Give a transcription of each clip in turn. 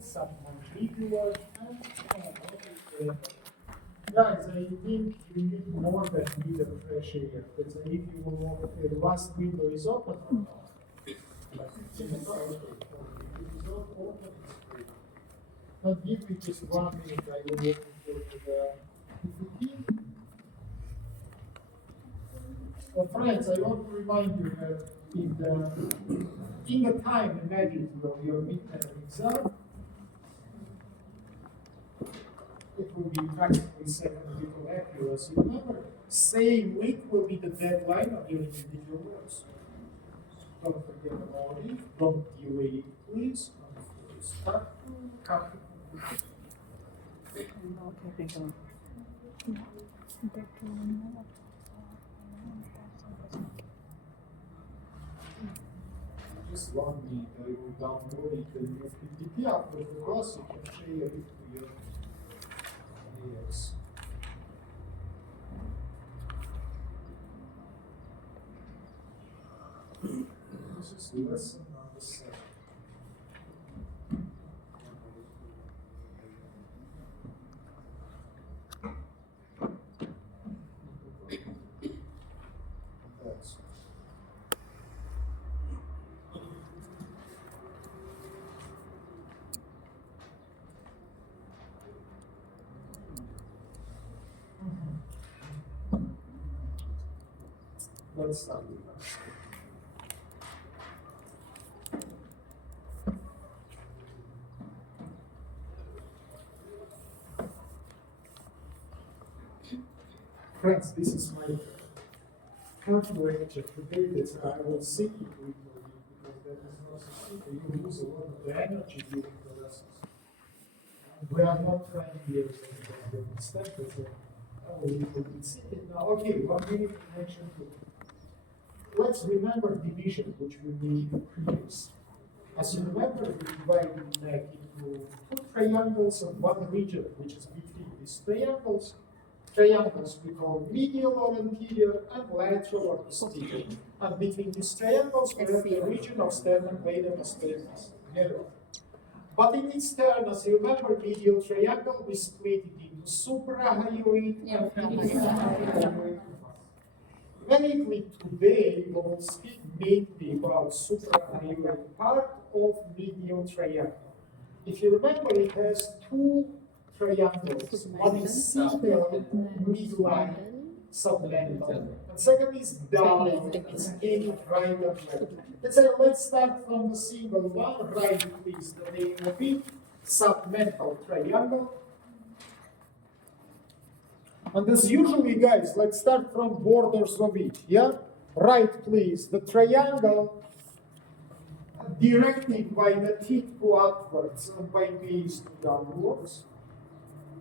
submental, submandibular, and guys, I think you need more than need a fresh air. Because if you will, the last window is open or not. But if it is not open, it's great. Now give me just 1 minute, I will walk you through the PPT. Friends, I want to remind you that in the time immediately of your midterm exam, it will be practically 7 week of accuracy. Remember, same week will be the deadline of your individual works. Don't forget about it. Don't delay it, please. Start. Copy. Just 1 minute, I will download it in your PPT after the class. You can share it to your yes. This is lesson number 7. That's let's start with that. Friends, this is my current lecture today that I will see it with you because that is not so simple. You lose a lot of the energy during the lessons. We are not trying here to step with it. I will little bit see it now. Okay, 1 minute connection to. Let's remember division, which we need previous. As you remember, we divided back into 2 triangles and 1 region, which is between these triangles. Triangles we call medial or anterior and lateral or posterior. And between these triangles, we have the region of sternum, clavicle, and sternus. But in its turn, as you remember, medial triangle, we split it into suprahyoid and infrahyoid. Mainly today, we will speak mainly about suprahyoid part of medial triangle. If you remember, it has 2 triangles. One is single midline submental, and second is down, it's in right and left. Let's start from the single one. Right, please, the name of it, submental triangle. And as usually, guys, let's start from borders of it, yeah? Right, please, the triangle directed by the tip to upwards and by base to downwards.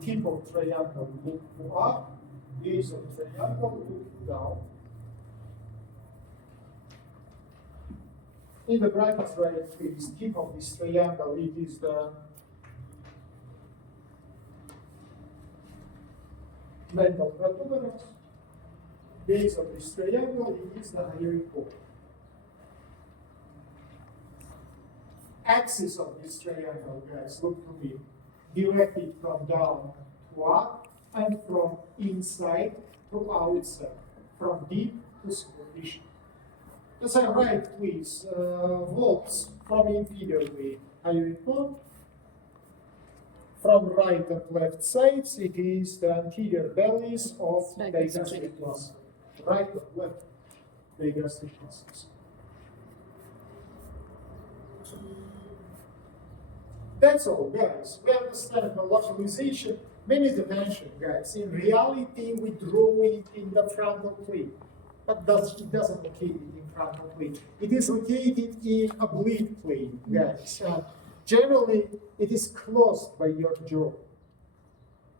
Tip of triangle look to up, base of triangle look down. In the brackets, right, please, tip of this triangle, it is the mental protuberance. Base of this triangle, it is the hyoid core. Axis of this triangle, guys, look to me. Directed from down to up and from inside to outside, from deep to superficial. As I write, please, volts from inferior way, hyoid core. From right and left sides, it is the anterior bellies of digastric muscle. Right and left digastric muscles. That's all, guys. We understand the localization. Many dimension, guys. In reality, we draw it in the frontal plane, but it doesn't locate it in frontal plane. It is located in oblique plane, guys. Generally, it is closed by your jaw.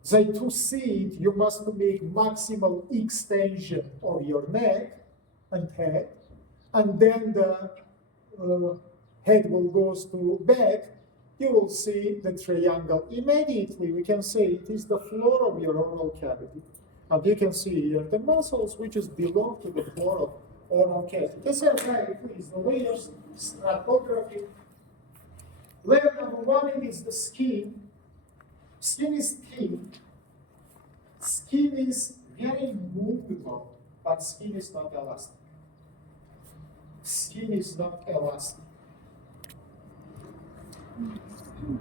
So to see it, you must make maximal extension of your neck and head, and then the head will go to back. You will see the triangle. Immediately, we can say it is the floor of your oral cavity. And you can see here the muscles which is belong to the floor of oral cavity. This is right, please. The layers, stratigraphy. Layer number one, it is the skin. Skin is thin. Skin is very movable, but skin is not elastic. Skin is not elastic.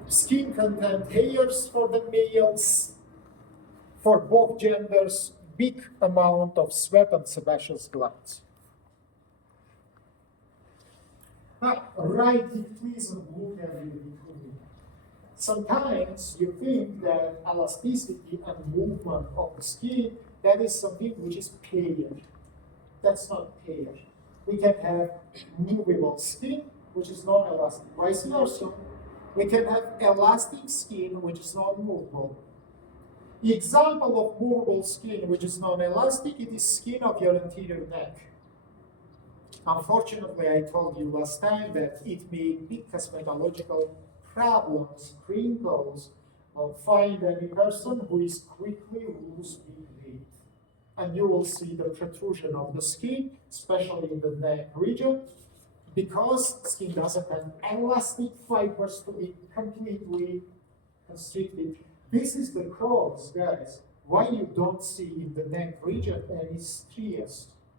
Skin contains hairs for the males, for both genders, big amount of sweat and sebaceous glands. Now, write it please and look at it. Sometimes you think that elasticity and movement of the skin, that is something which is paired. That's not paired. We can have movable skin, which is non-elastic. Vice versa. We can have elastic skin, which is non-movable. The example of movable skin, which is non-elastic, it is skin of your anterior neck. Unfortunately, I told you last time that it may big cosmetological problems, crinkles, find any person who is quickly lose big weight. And you will see the protrusion of the skin, especially in the neck region, because skin doesn't have elastic fibers to be completely constricted. This is the cause, guys, why you don't see in the neck region any striae.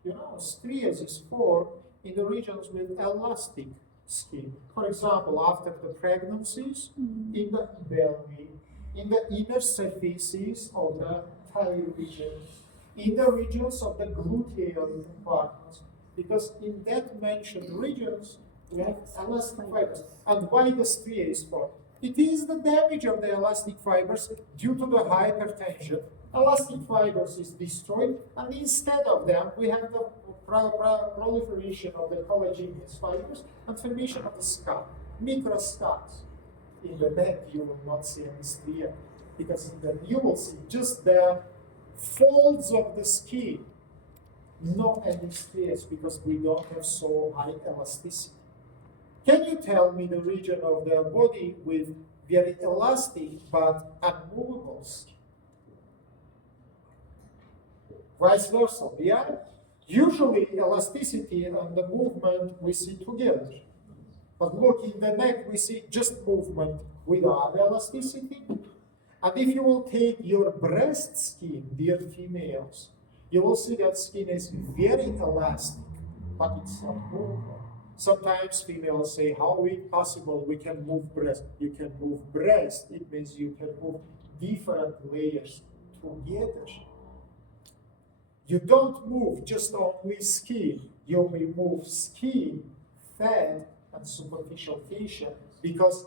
You know, striae is formed in the regions with elastic skin. For example, after the pregnancies, in the belly, in the inner surfaces of the thigh region, in the regions of the gluteal compartments, because in that mentioned regions, we have elastic fibers. And why the stria is formed? It is the damage of the elastic fibers due to the hypertension. Elastic fibers is destroyed, and instead of them, we have the proliferation of the collagenous fibers and formation of the scar, microscars. In the neck, you will not see any stria, because you will see just the folds of the skin, not any striae, because we don't have so high elasticity. Can you tell me the region of the body with very elastic but unmovable skin? Vice versa, yeah? Usually elasticity and the movement we see together. But look, in the neck we see just movement without elasticity. And if you will take your breast skin, dear females, you will see that skin is very elastic, but it's not movable. Sometimes females say, how is it possible we can move breast? You can move breast, it means you can move different layers together. You don't move just only skin, you will move skin, fat, and superficial fascia, because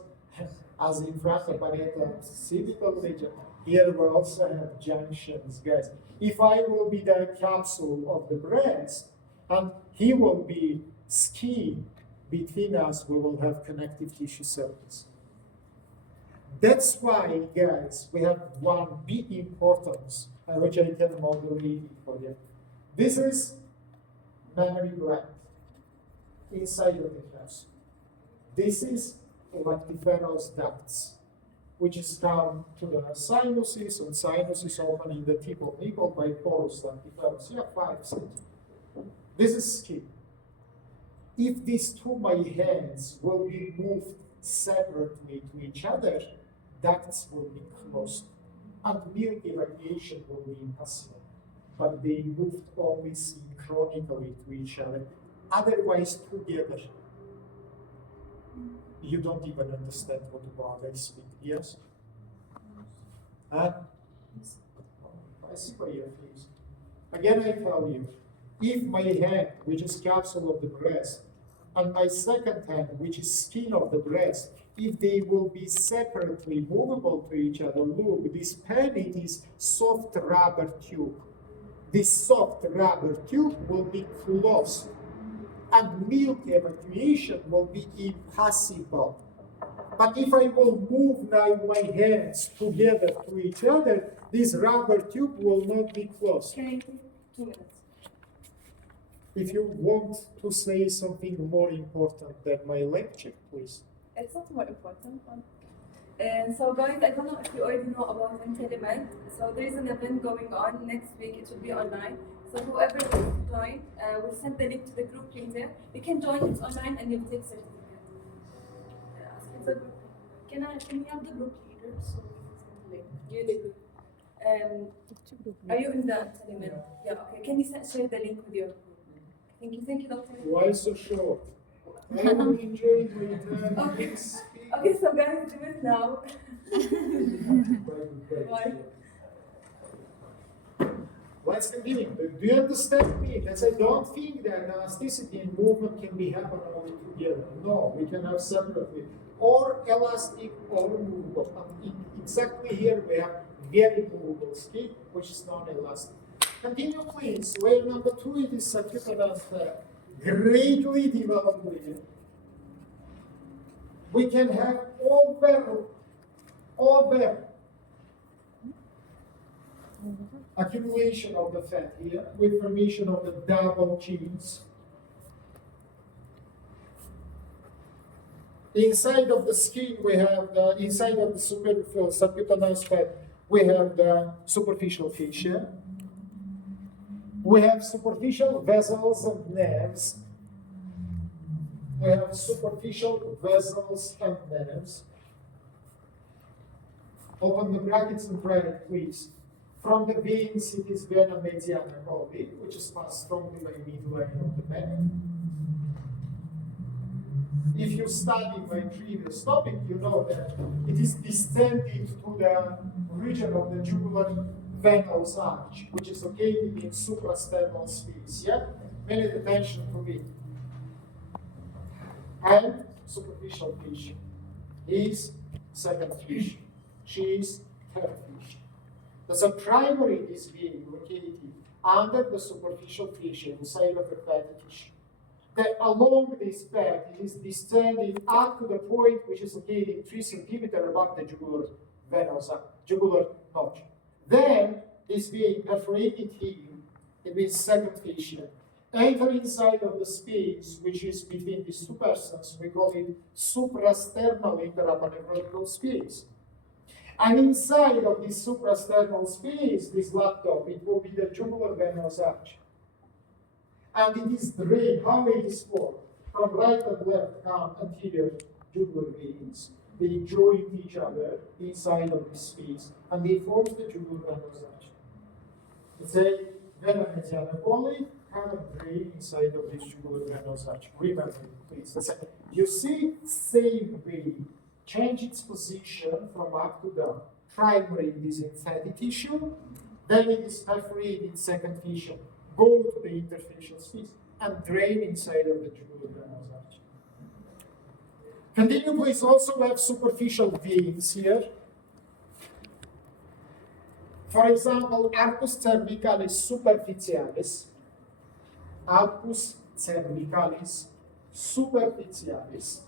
as in front of the cervical region, here we also have junctions, guys. If I will be the capsule of the breast, and he will be skin, between us we will have connective tissue surface. That's why, guys, we have one big importance, which I can model it for you. This is mammary gland inside of the capsule. This is lactiferous ducts, which is down to the sinuses, and sinuses open in the tip of nipple by porous lactiferous. Yeah, 5 centimeters. This is skin. If these two my hands will be moved separately to each other, ducts will be closed, and milk evacuation will be impossible. But they moved only synchronically to each other. Otherwise, together, you don't even understand what about I speak. Yes? Huh? I see by your face. Again, I tell you, if my hand, which is capsule of the breast, and my second hand, which is skin of the breast, if they will be separately movable to each other, look, this pen, it is soft rubber tube. This soft rubber tube will be closed, and milk evacuation will be impossible. But if I will move now my hands together to each other, this rubber tube will not be closed. Can I take 2 minutes? If you want to say something more important than my lecture, please. It's not more important. So guys, I don't know if you already know about IntelliMed. So there is an event going on next week. It will be online. So whoever wants to join, we'll send the link to the group later. You can join it online and you'll take certificate. It's a group. Can you have the group leader so we can you the group? Are you in the element? Yeah. Okay. Can you share the link with your group? Thank you, Doctor. Why so short? I will enjoy my time. Okay. Okay, so guys, do it now. Why? Let's continue. Do you understand me? That I don't think that elasticity and movement can be happen only together. No, we can have separately. Or elastic or movable. And exactly here we have very movable skin, which is non-elastic. Continue, please. Way number 2, it is subcutaneous fat. Greatly developed region. We can have over accumulation of the fat here with formation of the double genes. Inside of the skin, we have the inside of the subcutaneous fat, we have the superficial fascia. We have superficial vessels and nerves. We have superficial vessels and nerves. Open the brackets and try it, please. From the veins, it is vena mediana cava, which is passed from the midline of the back. If you study my previous topic, you know that it is descending to the region of the jugular venous arch, which is located in suprasternal space. Yeah? Pay attention to it. And superficial fascia is second fascia. She is third fascia. There's a primary is being located under the superficial fascia inside of the fatty tissue. That along this path it is descending up to the point which is located 3 centimeters above the jugular notch. Then it's being perforated here. It means second fascia. Enter inside of the space which is between these two persons. We call it suprasternal interaponeurotic space. And inside of this suprasternal space, this laptop, it will be the jugular venous arch. And it is drained. How it is formed? From right and left come anterior jugular veins. They join each other inside of this space, and they form the jugular venous arch. It's a vena mediana cava, kind of drain inside of this jugular venous arch. Remember, please. You see, same way. Change its position from up to down. Primary it is in fatty tissue, then it is perforated in second fascia. Go to the interfacial space and drain inside of the jugular venous arch. Continue, please. Also have superficial veins here. For example, arcus cervicalis superficialis. Arcus cervicalis superficialis.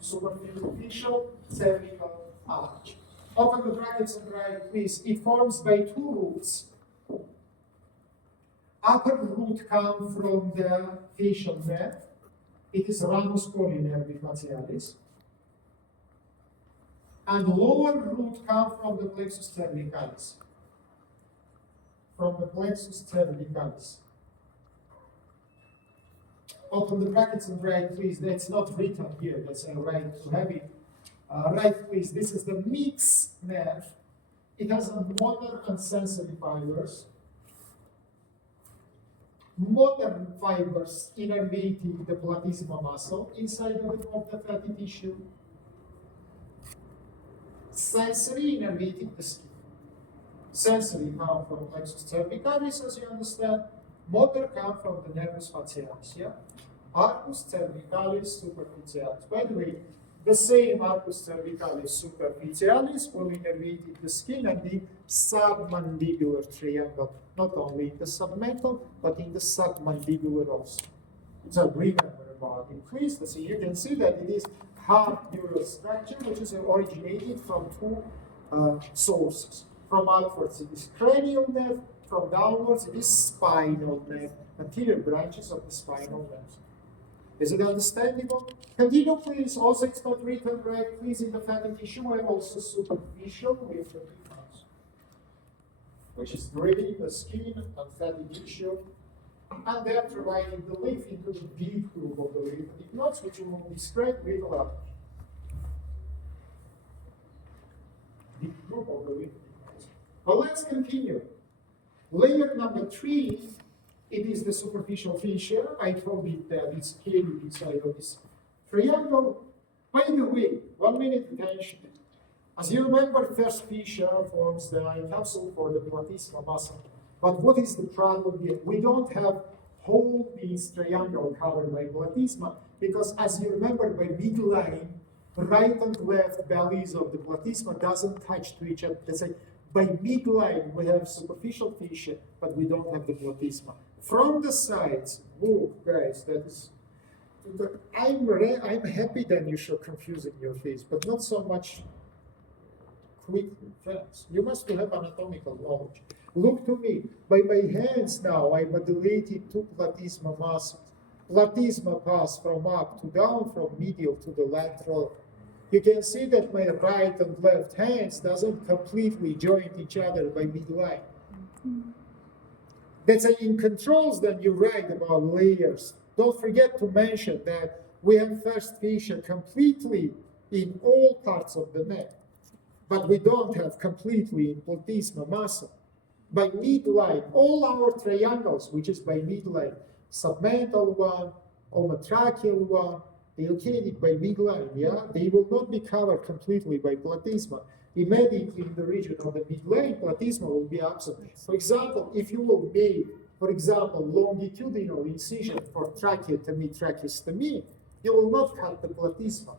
Superficial cervical arch. Open the brackets and write, please. It forms by 2 roots. Upper root comes from the facial nerve. It is ramus nervi facialis. And lower root comes from the plexus cervicalis. From the plexus cervicalis. Open the brackets and write, please. That's not written here. That's a right to have it. Write, please. This is the mixed nerve. It has a motor and sensory fibers. Motor fibers innervating the platysma muscle inside of the fatty tissue. Sensory innervating the skin. Sensory come from plexus cervicalis, as you understand. Motor come from the nervus facialis. Yeah? Arcus cervicalis superficialis. By the way, the same arcus cervicalis superficialis will innervate the skin and the submandibular triangle, not only in the submental, but in the submandibular also. So remember about it, please. So you can see that it is hard neural structure, which is originated from 2 sources. From upwards, it is cranial nerve. From downwards, it is spinal nerve, anterior branches of the spinal nerve. Is it understandable? Continue, please. Also, it's not written right, please, in the fatty tissue, and also superficial with the difference, which is draining the skin and fatty tissue, and then providing the lymph into the deep groove of the lymphatic nodes, which we will describe later on. big group of the lymph. But let's continue. Layer number 3, it is the superficial fissure. I told you that it's carried inside of this triangle. By the way, 1 minute attention. As you remember, first fissure forms the capsule for the platysma muscle. But what is the problem here? We don't have whole this triangle covered by platysma, because as you remember, by midline, the right and left bellies of the platysma doesn't touch to each other. Let's say by midline we have superficial fissure, but we don't have the platysma. From the sides, oh guys, that is. I'm happy that you show confusion in your face, but not so much quickly, friends. You must have anatomical knowledge. Look to me. By my hands now, I modulated 2 platysma muscles. Platysma pass from up to down, from medial to the lateral. You can see that my right and left hands doesn't completely join each other by midline. That's in controls that you write about layers. Don't forget to mention that we have first fissure completely in all parts of the neck, but we don't have completely in platysma muscle. By midline, all our triangles, which is by midline, submental one, omotracheal one, they located by midline, yeah? They will not be covered completely by platysma. Imagine in the region of the midline, platysma will be absent. For example, if you will make, for example, longitudinal incision for tracheotomy, tracheostomy, you will not cut the platysma.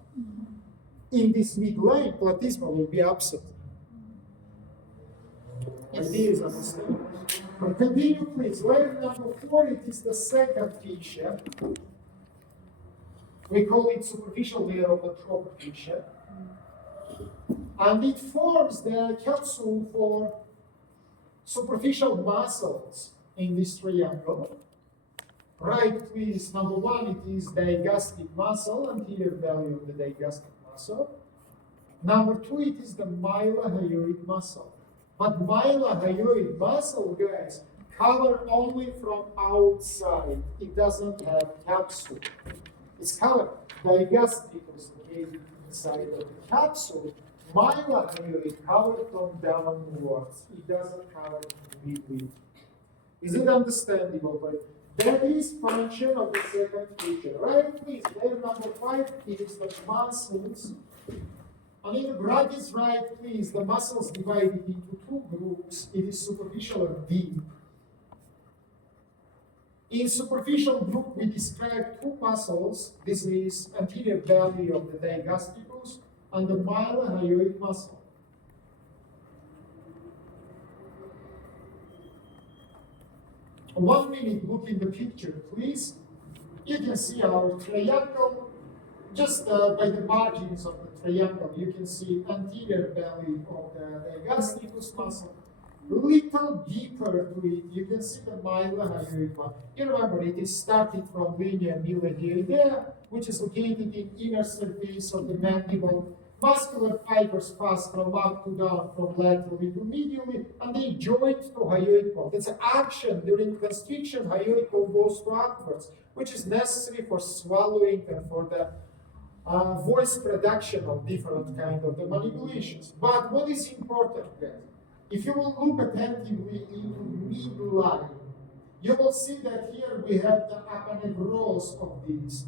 In this midline, platysma will be absent. Yes. Ideas understand. But continue, please. Layer number 4, it is the second fissure. We call it superficial layer of the proper fissure. And it forms the capsule for superficial muscles in this triangle. Right, please. Number 1, it is digastric muscle, anterior belly of the digastric muscle. Number 2, it is the mylohyoid muscle. But mylohyoid muscle, guys, covered only from outside. It doesn't have capsule. It's covered. Digastric is located inside of the capsule. Mylohyoid covered from downwards. It doesn't cover completely. Is it understandable? But that is function of the second fissure. Right, please. Layer number 5, it is the muscles. And in the brackets, right, please, the muscles divided into 2 groups. It is superficial and deep. In superficial group, we describe 2 muscles. This is anterior belly of the digastricus and the mylohyoid muscle. One minute, look in the picture, please. You can see our triangle. Just by the margins of the triangle, you can see anterior belly of the digastricus muscle. Little deeper to it, you can see the mylohyoid one. You remember, it is started from linea mylohyoidea, which is located in inner surface of the mandible. Muscular fibers pass from up to down, from laterally to medially, and they join to hyoid bone. That's an action during constriction. Hyoid bone goes to upwards, which is necessary for swallowing and for the voice production of different kind of the manipulations. But what is important, guys? If you will look attentively into midline, you will see that here we have the aponeuros of this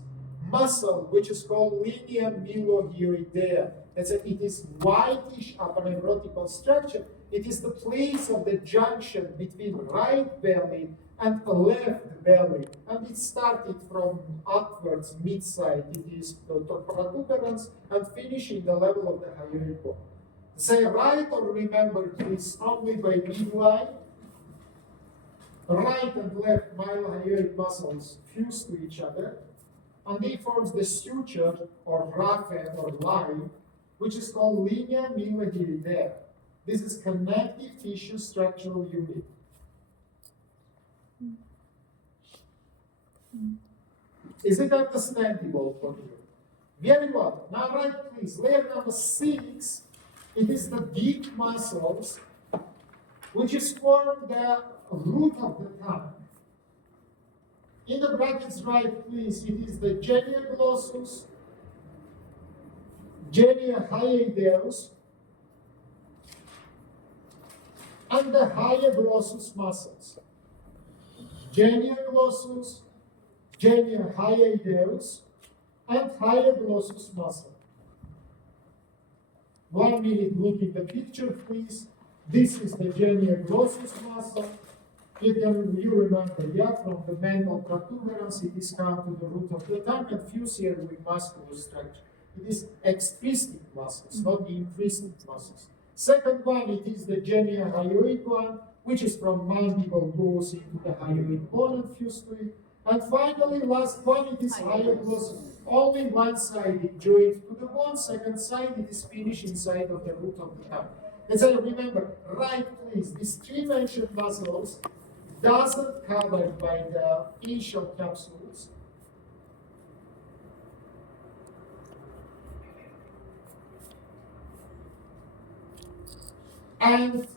muscle, which is called linea mylohyoidea. That's it. It is whitish aponeurotical structure. It is the place of the junction between right belly and left belly, and it started from upwards mid-side. It is the protuberance and finishing the level of the hyoid bone. Say right or remember, please, only by midline. Right and left mylohyoid muscles fuse to each other, and they forms the suture or raphe or line, which is called linea mylohyoidea. This is connective tissue structural unit. Is it understandable for you? Very well. Now, right, please. Layer number 6. It is the deep muscles, which is formed the root of the tongue. In the brackets, right, please, it is the genia glossus, genia hyoideus, and the higher glossus muscles. Genia glossus, genia hyoideus, and higher glossus muscle. 1 minute, look at the picture, please. This is the genia glossus muscle. You remember, yeah, from the mental protuberance, it is come to the root of the tongue and fuse here with muscular structure. It is extrinsic muscles, not the intrinsic muscles. Second one, it is the genia hyoid one, which is from mandible goes into the hyoid bone and fuse to it. And finally, last one, it is hyoglossus. Only one side is joined to the bone, second side it is finished inside of the root of the tongue. And so remember, right please, these three mentioned muscles doesn't covered by the initial capsules. And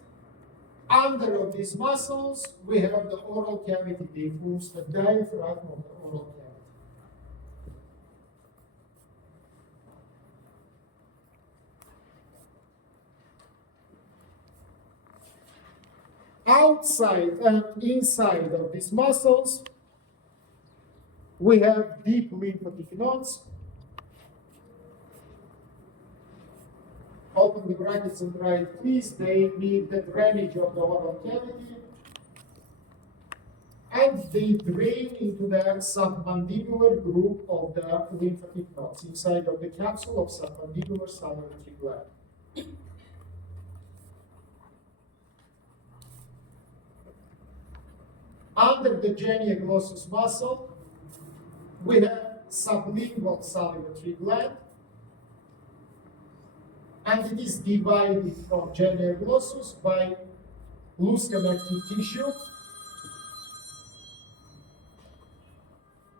under of these muscles, we have the oral cavity that includes the diaphragm of the oral cavity. Outside and inside of these muscles, we have deep lymphatic nodes. Open the brackets and write, please. They need the drainage of the oral cavity. And they drain into the submandibular group of the lymphatic nodes inside of the capsule of submandibular salivary gland. Under the genia glossus muscle, we have sublingual salivary gland, and it is divided from genia glossus by loose connective tissue,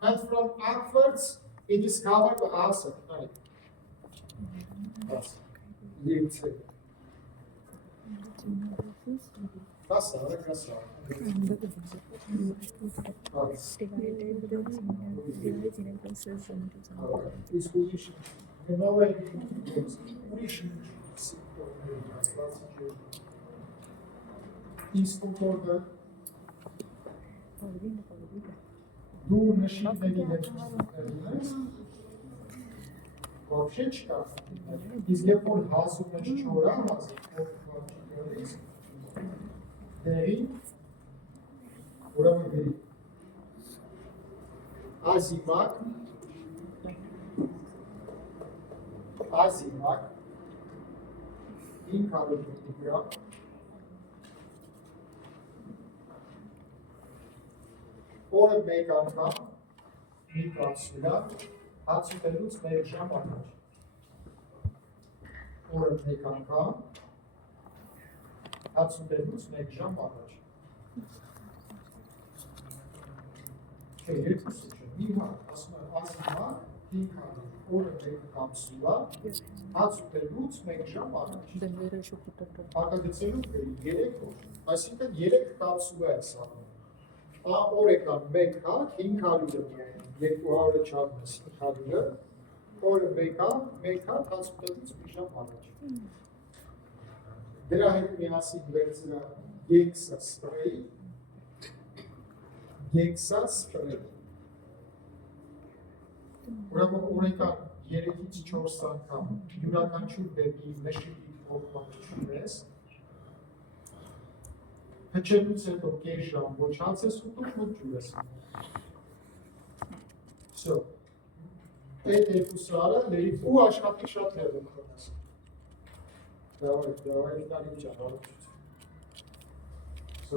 and from upwards, it is covered by acid. Вообще читав, изле пор хасу нач чора хасу, дери, урама дери. Азимак, in Carotid, or make on Mikasula, Hatsutelus make Jamanaj. Or make on Hatsutelus make Jamanaj. Okay, here's the situation. Miha, Asima, Tika, or make Kamsula, Hatsutelus make Jamanaj. Akadetselu, Yereko, I think that Yerek Kapsula is something. Oregon make up, in Carotid, make our charms, Carotid, or make up, hospitals, Bishop College. There are Miasi Blades, Gexas spray, Oregon, Yerikich Chorsan come, Yurakanchu, baby, Meshi, or Conchunes. Occasion, which answers to so, they pusara, they do a shot shot level. So,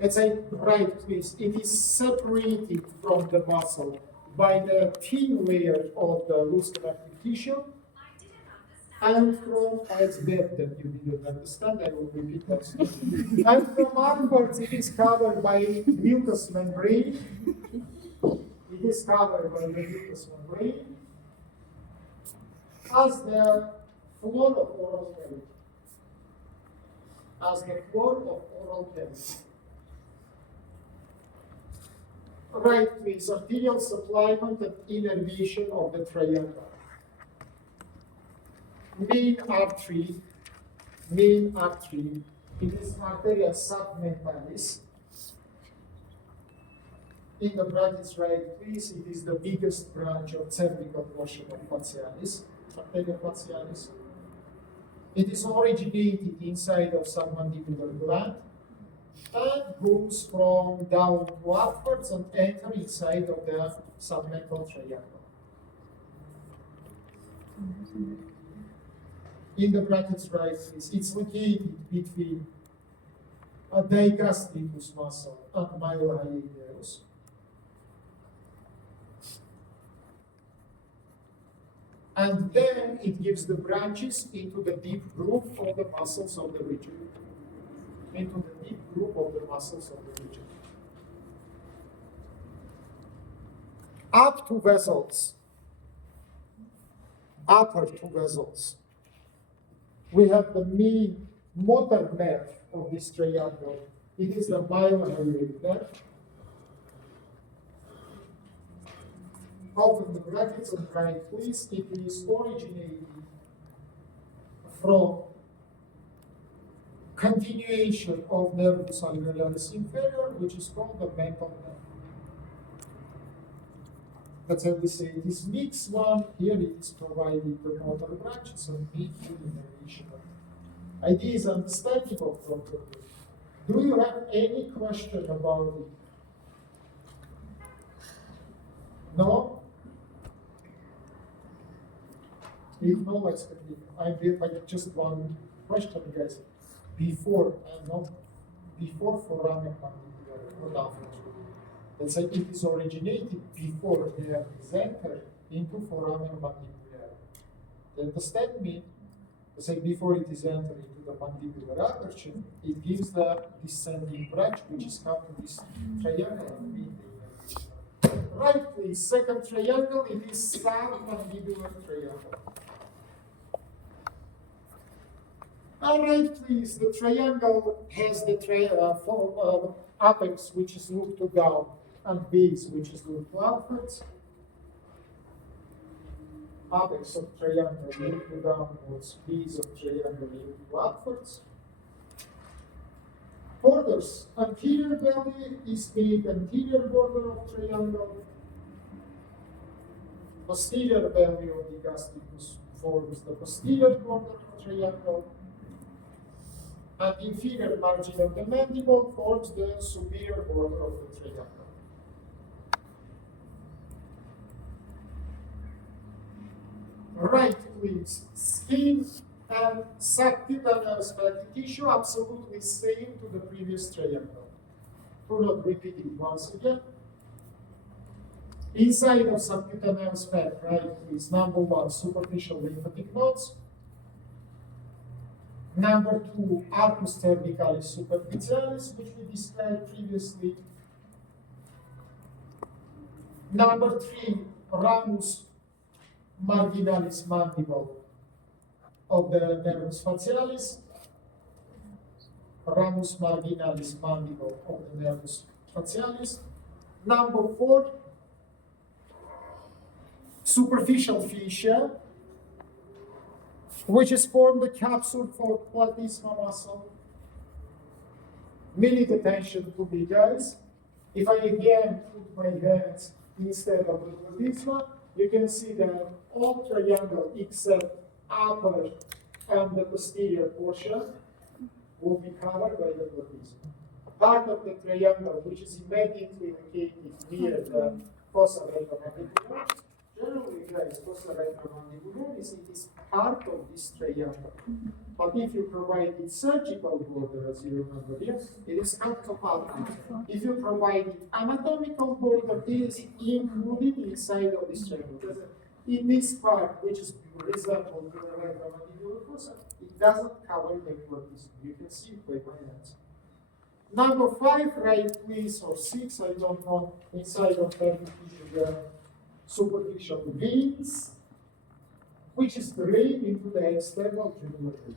let's say, right, please, it is separated from the muscle by the thin layer of the loose connective tissue. And from, it's bad that you didn't understand, I will repeat that. And from upwards, it is covered by mucous membrane. It is covered by the mucous membrane as the floor of oral cavity. As the floor of oral cavity. Right, please, arterial supplement and innervation of the triangle. Main artery main artery. It is arteria submentalis. In the brackets right, please, it is the biggest branch of cervical portion of facialis, arteria facialis. It is originated inside of submandibular gland and goes from down to upwards and enter inside of the submental triangle. In the brackets right, please, it's located between a digastricus muscle and mylohyoidus. And then it gives the branches into the deep groove of the muscles of the region. Into the deep groove of the muscles of the region. Up two vessels, upper two vessels. We have the main motor nerve of this triangle. It is the mylohyoid nerve. Open the brackets and right, please. It is originated from continuation of nervus alveolaris inferior, which is called the mental nerve. That's how we say it is mixed one. Here it is provided the motor branches and main innervation. Idea is understandable properly. Do you have any question about it? No? If no, let's continue. I just one question, guys. Before foramen mandibular or after. Let's say it is originated before they have entered into foramen mandibular. You understand me? Let's say before it is entered into the mandibular aperture, it gives the descending branch, which is come to this triangle. Right, please. Second triangle, it is submandibular triangle. All right, please. The triangle has the apex, which is looked to down, and base, which is looked to upwards. Apex of triangle looked to downwards, base of triangle looked to upwards. Borders. Anterior belly is the anterior border of triangle. Posterior belly of the gastricus forms the posterior border of triangle. And inferior margin of the mandible forms the superior border of the triangle. Right, please. Skin and subcutaneous fatty tissue absolutely same to the previous triangle. Do not repeat it once again. Inside of subcutaneous fat, right, please. Number one, superficial lymphatic nodes. Number two, arcus cervicalis superficialis, which we described previously. Number three, ramus marginalis mandible of the nervus facialis. Ramus marginalis mandible of the nervus facialis. Number four, superficial fascia, which is formed the capsule for platysma muscle. Minute attention to me, guys. If I again put my hands instead of the platysma, you can see that all triangle except upper and the posterior portion will be covered by the platysma. Part of the triangle, which is immediately located near the fossa retromandibular, generally, guys, fossa retromandibular it is part of this triangle. But if you provide it surgical border, as you remember here, it is not part. If you provide it anatomical border, it is included inside of this triangle. In this part, which is resemble to the retromandibular fossa, it doesn't cover the platysma. You can see it by my hands. Number five, right, please, or six, I don't know, inside of fatty tissue, superficial veins, which is drained into the external jugular vein.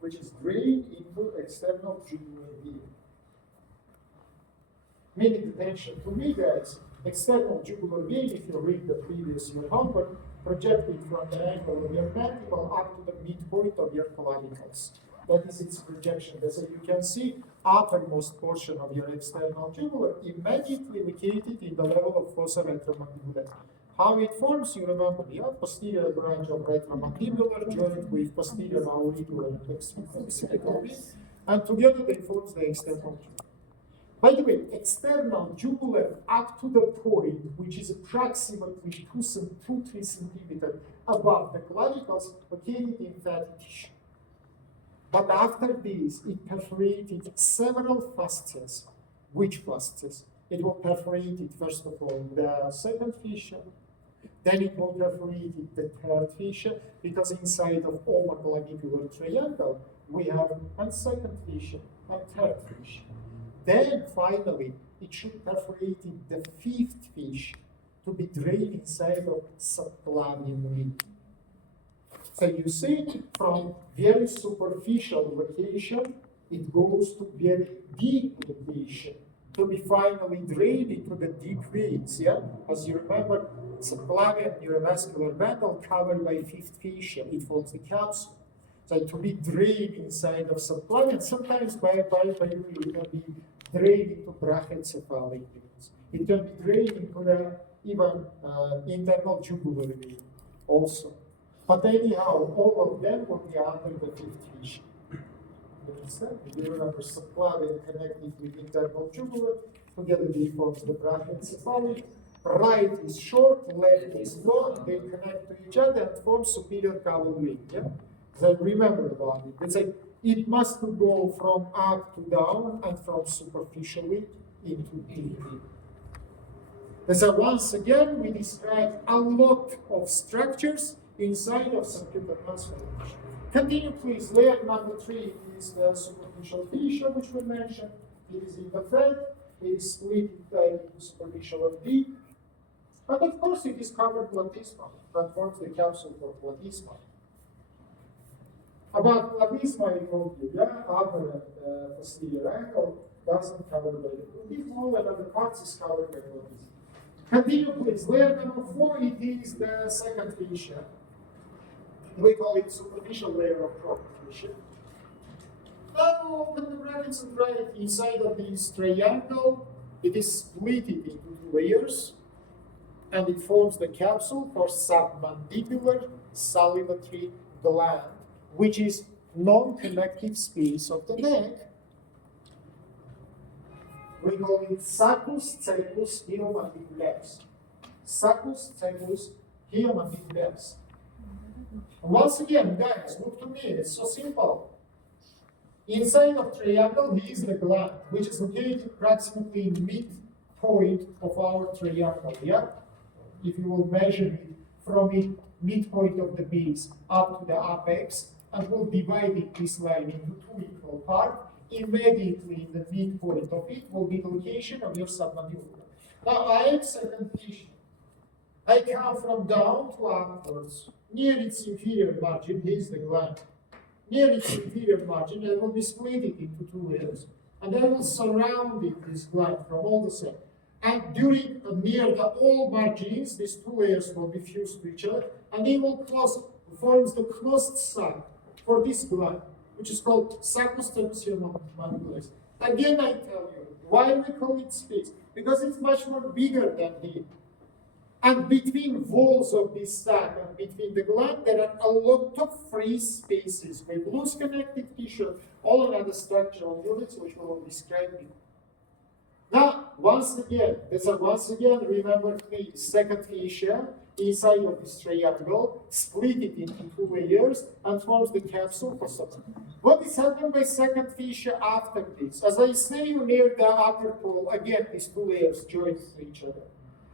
Which is drained into external jugular vein. Meaning attention to me, guys, external jugular vein, if you read the previous year homework, projected from the angle of your mandible up to the midpoint of your clavicles. That is its projection. That's why you can see uppermost portion of your external jugular immediately located in the level of fossa retromandibular. How it forms, you remember, yeah? Posterior branch of retromandibular joined with posterior auricular occipital, and together they form the external jugular. By the way, external jugular up to the point which is approximately 2-3 centimeters above the clavicles located in fatty tissue. But after this, it perforated several fascias. Which fascias? It will perforate it, first of all, the second fascia, then it will perforate the third fascia, because inside of omphaloclavicular triangle, we have one second fascia and third fascia. Then finally, it should perforate the fifth fascia to be drained inside of subclavian ligament. So you see, from very superficial location, it goes to very deep location to be finally drained into the deep veins. Yeah, as you remember, subclavian neurovascular bundle covered by fifth fascia. It forms the capsule. So to be drained inside of subclavian, sometimes by you can be drained into brachycephalic veins. It can be drained into the even internal jugular vein also. But anyhow, all of them will be under the fifth fascia. You understand? You remember subclavian connected with internal jugular, together they form the brachycephalic. Right is short, left is long, they connect to each other and form superior caudal vein. Yeah? So remember about it. It's like it must go from up to down and from superficially into deep. So once again, we describe a lot of structures inside of subcutaneous formation. Continue, please. Layer number 3 is the superficial fascia, which we mentioned. It is in the fat. It is split into superficial and deep. And of course, it is covered platysma. That forms the capsule for platysma. About platysma, I told you, yeah, upper and posterior angle doesn't cover by the platysma, and other parts is covered by platysma. Continue, please. Layer number 4, it is the second fascia. We call it superficial layer of proper fascia. Now open the brackets and write inside of this triangle. It is split into 2 layers, and it forms the capsule for submandibular salivatory gland, which is non-connective space of the neck. We call it Saccus celicus hiomandibularis. Saccus celicus hiomandibularis. Once again, guys, look to me, it's so simple. Inside of triangle, here is the gland, which is located approximately midpoint of our triangle, yeah? If you will measure it from the midpoint of the base up to the apex, and we'll divide this line into 2 equal parts, immediately in the midpoint of it will be the location of your submandibular. Now I am second fascia. I come from down to upwards. Near its inferior margin, here is the gland. Near its inferior margin, I will be split it into 2 layers, and I will surround it, this gland from all the sides. And during near the all margins, these 2 layers will be fused to each other, and they will forms the closed sac for this gland, which is called saccus celicus hiomandibularis. Again, I tell you, why we call it space? Because it's much more bigger than here. And between walls of this sac and between the gland, there are a lot of free spaces with loose connective tissue, all another structural units which we will describe here. Now, once again, remember the second fascia inside of this triangle, split it into 2 layers and forms the capsule for substance. What is happened by second fascia after this? As I say, near the upper pole, again, these 2 layers join to each other.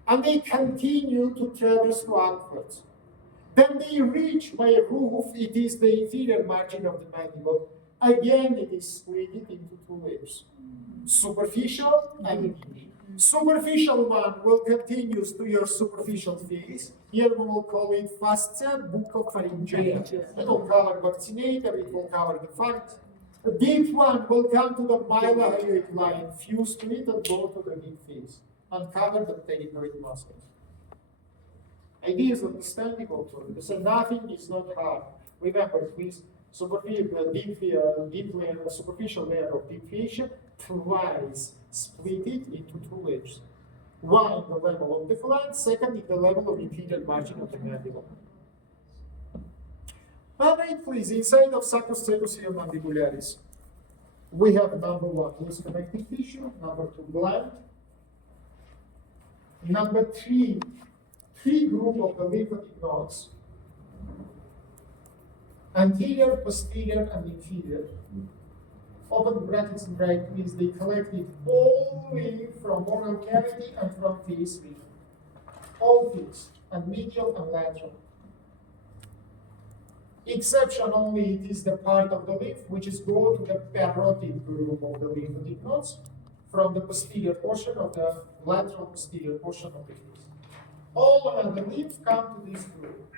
And they continue to traverse upwards. Then they reach my roof, it is the inferior margin of the mandible. Again, it is split into 2 layers. Superficial and deep. Superficial one will continue to your superficial face. Here we will call it fascia buccopharyngeal. It will cover vaccinator, it will cover the pharynx. The deep one will come to the mylohyoid line, fuse to it and go to the deep face and cover the pterygoid muscles. Idea is understandable to you. So nothing is not hard. Remember, please, superficial layer of deep fascia, twice split it into two layers. One in the level of the flank, second in the level of inferior margin of the mandible. Alright, please, inside of sulcus mandibularis, we have number one, loose connective tissue, number two, gland, number three group of the lymphatic nodes, anterior, posterior, and inferior. Open brackets and right, please, they collected all lymph from oral cavity and from face lymph. All things, and medial and lateral. Exception only, it is the part of the lymph which is go to the carotid group of the lymphatic nodes from the posterior portion of the lateral posterior portion of the face. All other lymph come to this group.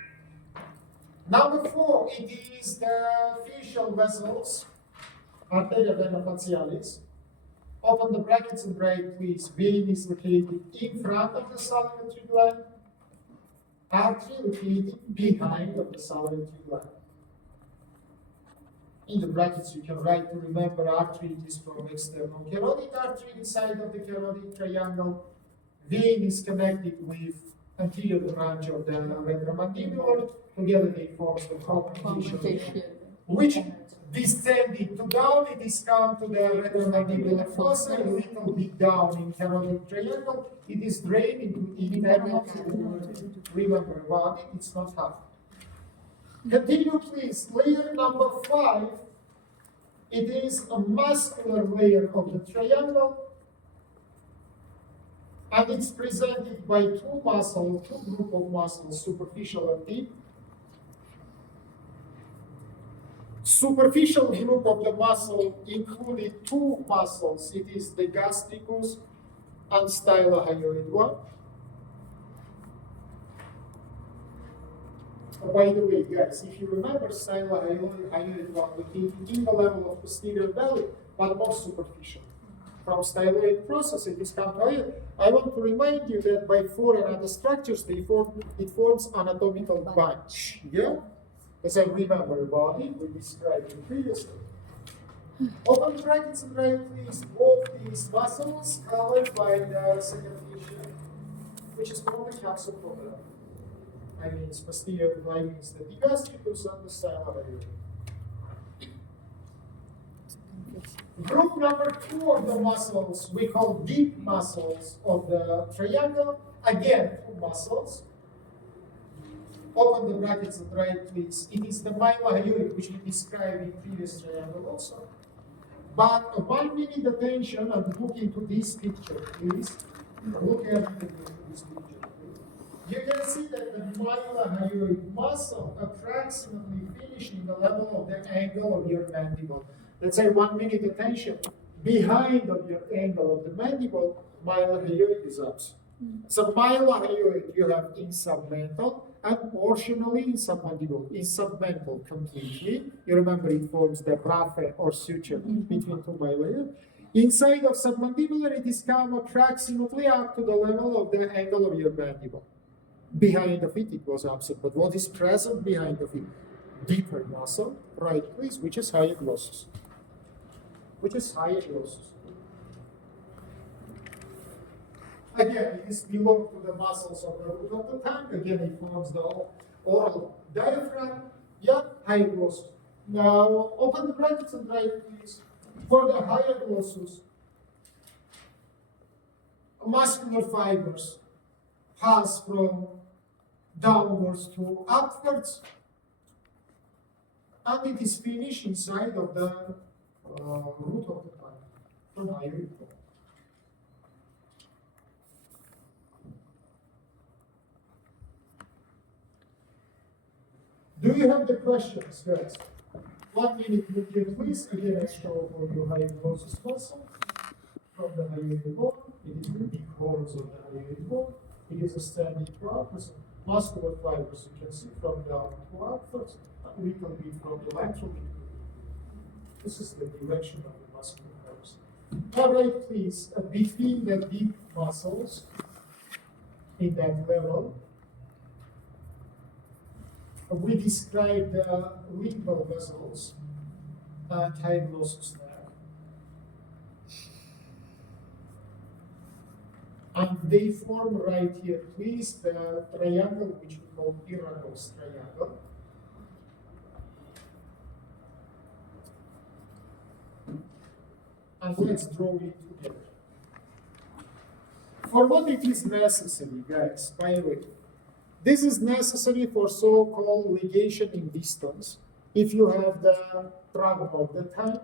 Number four, it is the facial vessels, arteria vena facialis. Open the brackets and write, please. Vein is located in front of the salivary gland. Artery located behind of the salivary gland. In the brackets, you can write to remember artery is from external carotid artery inside of the carotid triangle. Vein is connected with anterior branch of the retromandibular. Together they form the communication, which descending to down, it is come to the retromandibular fossa, a little bit down in carotid triangle. It is drained into internal fluid. Remember about it, it's not hard. Continue, please. Layer number 5. It is a muscular layer of the triangle, and it's presented by two group of muscles, superficial and deep. Superficial group of the muscle included two muscles. It is the gastricus and stylohyoid one. By the way, guys, if you remember, stylohyoid one located in the level of posterior belly, but more superficial. From styloid process, it is come to here. I want to remind you that by four and other structures, it forms anatomical bunch. Yeah? As I remember about it, we described it previously. Open brackets and right, please. Both these muscles covered by the second fascia, which is called the capsule proper. I mean, it's posterior line means the gastricus and the stylohyoid. Group number 2 of the muscles we call deep muscles of the triangle. Again, two muscles. Open the brackets and right, please. It is the mylohyoid, which we described in previous triangle also. But 1 minute attention and look into this picture, please. Look at this picture. You can see that the mylohyoid muscle approximately finishes in the level of the angle of your mandible. Let's say 1 minute attention. Behind of your angle of the mandible, mylohyoid is up. So mylohyoid you have in submental and portionally in submandibular. In submental completely, you remember it forms the raphe or suture between two mylohyoid. Inside of submandibular, it is come approximately up to the level of the angle of your mandible. Behind of it was absent, but what is present behind of it? Deeper muscle, right please, which is hyoglossus. Again, it is belong to the muscles of the root of the tongue. Again, it forms the oral diaphragm. Yeah, hyoglossus. Now, open the brackets and write, please. For the hyoglossus, muscular fibers pass from downwards to upwards, and it is finished inside of the root of the tongue from hyoid bone. Do you have the questions, guys? 1 minute, would you please? Again, I show for you hyoglossus muscle from the hyoid bone. It is the big horns of the hyoid bone. It is a standing process. Muscular fibers, you can see from down to upwards, a little bit from the lateral. This is the direction of the muscular fibers. All right, please, between the deep muscles in that level, we describe the lingual vessels and hypoglossal nerve. And they form right here, please, the triangle which we call Pyrago's triangle. And let's draw it together. For what it is necessary, guys, by the way, this is necessary for so-called ligation in distance. If you have the trauma of the tank,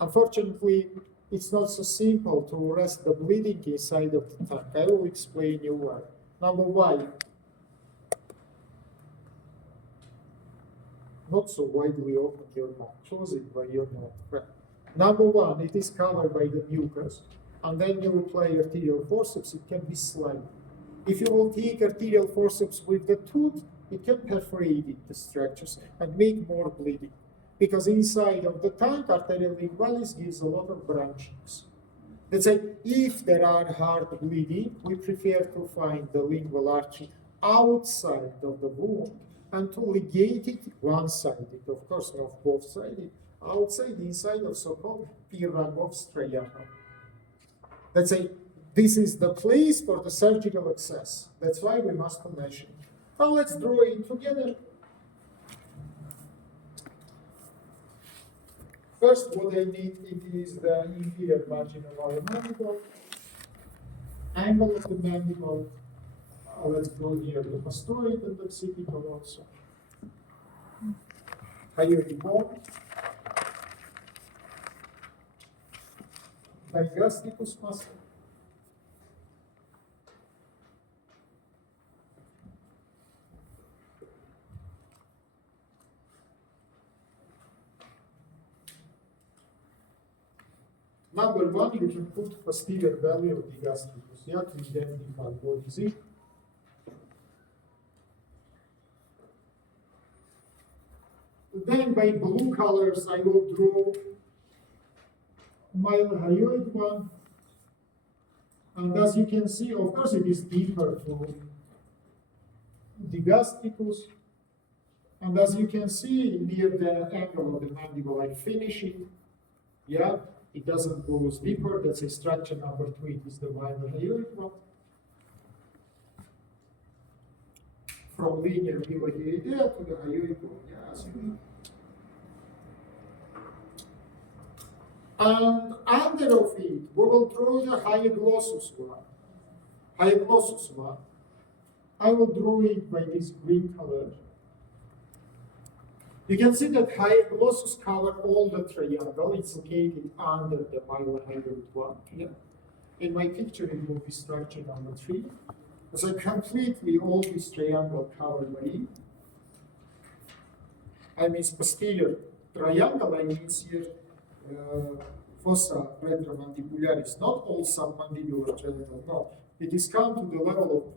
unfortunately, it's not so simple to arrest the bleeding inside of the tank. I will explain you why. Number one, not so widely open your mouth, close it by your mouth. Right. Number one, it is covered by the mucus, and then you apply arterial forceps, it can be sliding. If you will take arterial forceps with the tooth, it can perforate the structures and make more bleeding. Because inside of the tank, arterial lingualis gives a lot of branchings. Let's say if there are hard bleeding, we prefer to find the lingual artery outside of the wound and to ligate it one-sided, of course not both-sided, outside, inside of so-called Pyrago's triangle. Let's say this is the place for the surgical access. That's why we must mention it. Now let's draw it together. First, what I need it is the inferior margin of our mandible, angle of the mandible. Let's draw here the mastoid and the occipital also. Hyoid bone, digastricus muscle. Number one, you can put posterior value of the gastricus here to identify what is it. Then by blue colors, I will draw mylohyoid one. And as you can see, of course, it is deeper to the gastricus. And as you can see, near the angle of the mandible, I finish it. Yeah. It doesn't go deeper. That's a structure number 2. It is the mylohyoid one. From linear mylohyoidea to the hyoid one. Yeah, as you know. And under of it, we will draw the hypoglossus one. Hypoglossus one. I will draw it by this green color. You can see that hypoglossus covers all the triangle. It's located under the mylohyoid one. Yeah. In my picture, it will be structure number 3. So completely all this triangle covered by it. I mean posterior triangle, I mean here fossa retramandibularis, not all submandibular triangle, no. It is come to the level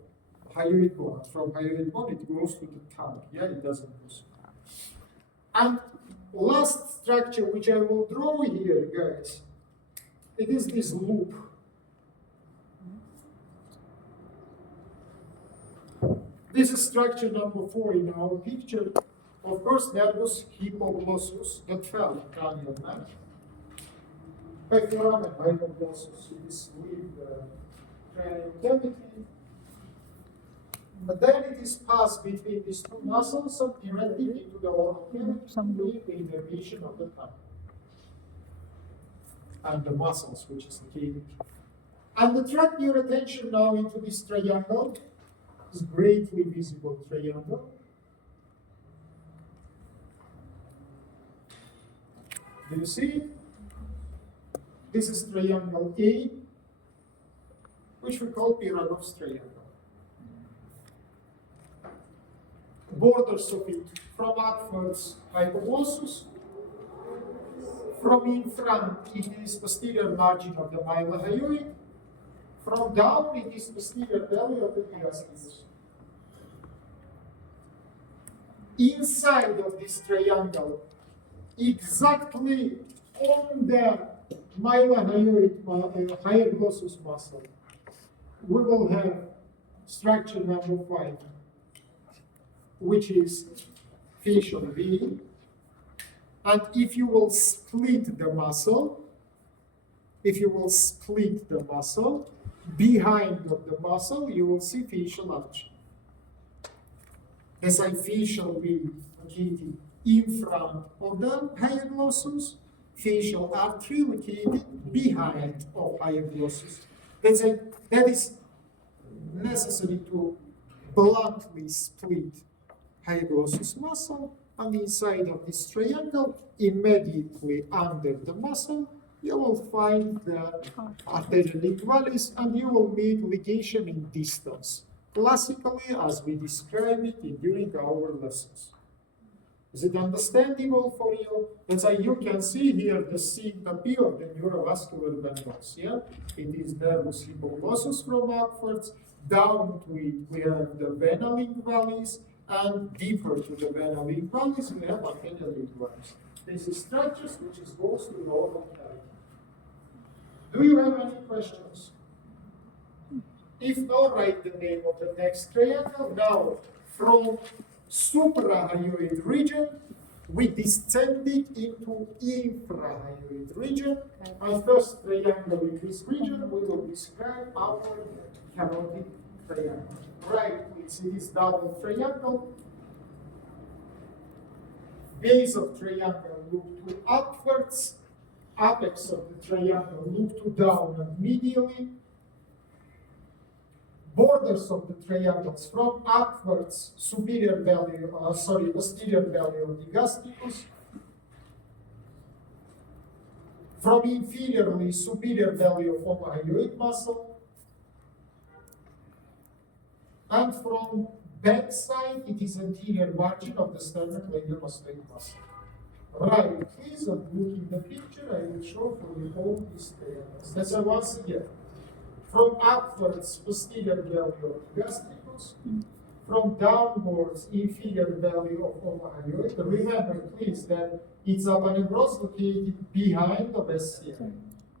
of hyoid bone. From hyoid bone, it goes to the tongue. Yeah, it doesn't go so. And last structure which I will draw here, guys, it is this loop. This is structure number 4 in our picture. Of course, nervus hypoglossus that fell in cranial nerve. Foramen hypoglossus, it is with the cranial cavity. But then it is passed between these two muscles and directly into the oral cavity with the innervation of the tongue. And the muscles, which is the cavity. And attract your attention now into this triangle, this greatly visible triangle. Do you see it? This is triangle A, which we call Pyrago's triangle. Borders of it from upwards hypoglossus, from in front it is posterior margin of the mylohyoid, from down it is posterior belly of the gastricus. Inside of this triangle, exactly on the mylohyoid hypoglossus muscle, we will have structure number 5. Which is facial V. And if you will split the muscle, behind of the muscle, you will see facial arch. As I facial V located in front of the higher glossus, facial artery located behind of higher glossus. That is necessary to bluntly split higher glossus muscle, and inside of this triangle, immediately under the muscle, you will find the arterial lingualis, and you will make ligation in distance, classically as we describe it during our lessons. Is it understandable for you? That's why you can see here the syncope of the neurovascular vessels. Yeah, it is nervus hypoglossus from upwards. Down to it, we have the vena lingualis, and deeper to the vena lingualis, we have arterial lingualis. This is structures which is goes to the oral cavity. Do you have any questions? If not, write the name of the next triangle. Now, from suprahyoid region, we descended into infrahyoid region. And first triangle in this region, we will describe our carotid triangle. Right, please, it is double triangle. Base of triangle look to upwards, apex of the triangle look to down and medially. Borders of the triangles from upwards, posterior value of the gastricus. From inferiorly, superior value of omohyoid muscle. And from backside, it is anterior margin of the sternocleidomastoid muscle. Right, please, and look in the picture, I will show for you all these triangles. That's once again. From upwards, posterior value of the gastricus. From downwards, inferior value of omohyoid. Remember, please, that it's aponeuros located behind of SCM.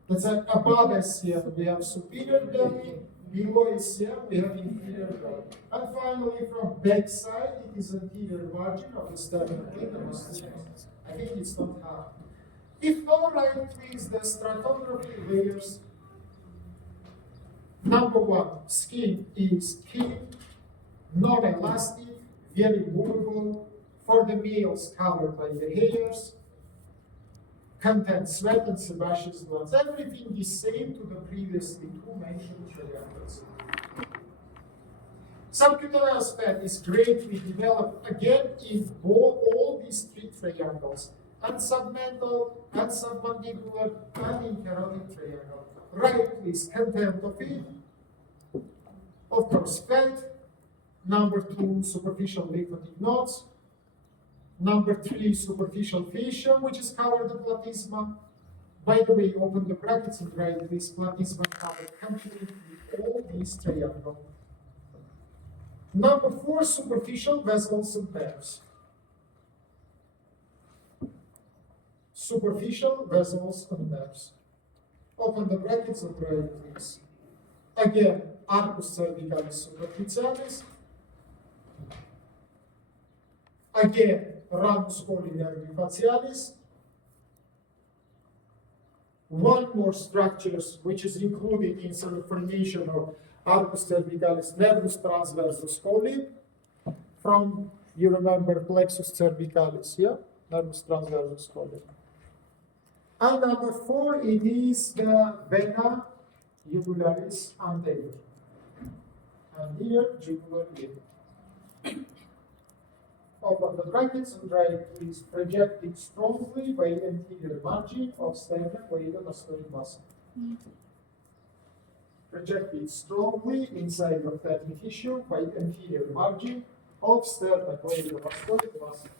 That's like above SCM, we have superior value. Below SCM, we have inferior value. And finally, from backside, it is anterior margin of the sternocleidomastoid. I think it's not hard. If not, write please the stratigraphy layers. Number one, skin is thin, non-elastic, very movable. For the males, covered by the hairs. Content sweat and sebaceous glands. Everything is same to the previously two mentioned triangles. Subcutaneous fat is greatly developed again in all these three triangles, and submental, and submandibular, and in carotid triangle. Right, please, content of it. Of course, fat. Number two, superficial lymphatic nodes. Number three, superficial fascia, which is covered the platysma. By the way, open the brackets and write this platysma covered completely with all these triangles. Number four, superficial vessels and nerves. Superficial vessels and nerves. Open the brackets and write this. Again, arcus cervicalis superficialis. Again, ramus coli nervi facialis. One more structures which is included in the formation of arcus cervicalis, nervus transversus coli, from, you remember, plexus cervicalis, yeah? Nervus transversus coli. And number four, it is the vena jugularis anterior. Anterior jugular vein. Open the brackets and write is projected strongly by anterior margin of sternocleidomastoid muscle. Projected strongly inside of fatty tissue by anterior margin of sternocleidomastoid muscle.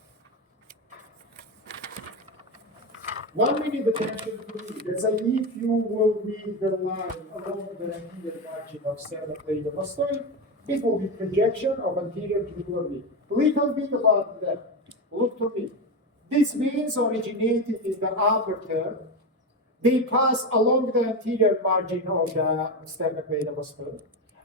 1 minute attention to me. That's why if you will read the line along the anterior margin of sternocleidomastoid, it will be projection of anterior jugular vein. Little bit about that. Look to me. This veins originated in the upper third. They pass along the anterior margin of the sternocleidomastoid.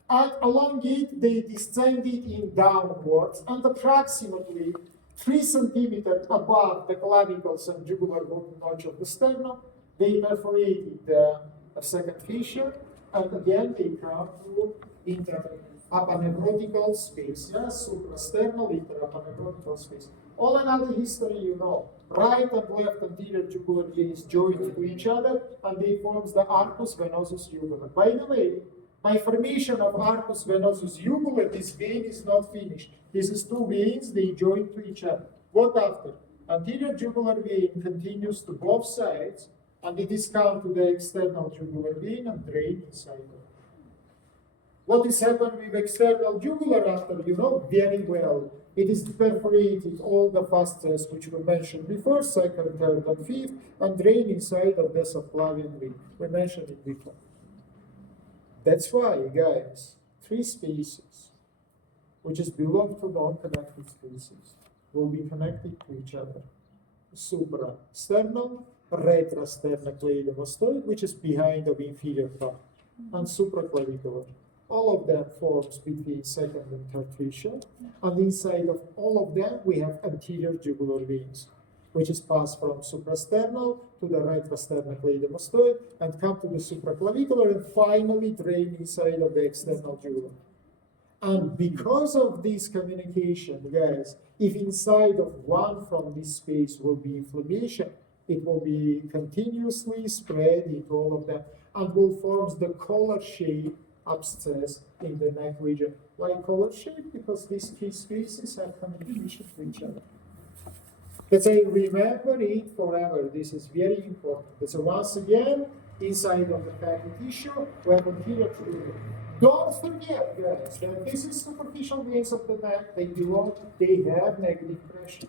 And along it, they descended in downwards, and approximately 3 centimeters above the clavicles and jugular notch of the sternum. They perforated a second fissure, and again they come to interaponeurotical space, yes, suprasternal interaponeurotical space. All another history you know. Right and left anterior jugular veins join to each other, and they forms the arcus venosus jugular. By the way, by formation of arcus venosus jugular, this vein is not finished. This is 2 veins, they join to each other. What after? Anterior jugular vein continues to both sides, and it is come to the external jugular vein and drain inside of it. What is happened with external jugular after, you know very well. It is perforated all the fascias which we mentioned before, second, third, and fifth, and drain inside of the subclavian vein. We mentioned it before. That's why, guys, 3 spaces, which is belong to non-connected spaces, will be connected to each other. Suprasternal, retrosternocleidomastoid, which is behind the inferior part, and supraclavicular. All of them forms between second and third fissure, and inside of all of them we have anterior jugular veins, which is passed from suprasternal to the retrosternocleidomastoid and come to the supraclavicular and finally drain inside of the external jugular. And because of this communication, guys, if inside of one from this space will be inflammation, it will be continuously spread into all of them and will form the collar shape abscess in the neck region. Why collar shape? Because these 3 spaces have communication to each other. Let's say remember it forever. This is very important. So once again, inside of the fatty tissue, we have anterior jugular. Don't forget, guys, that this is superficial veins of the neck. They have negative pressure.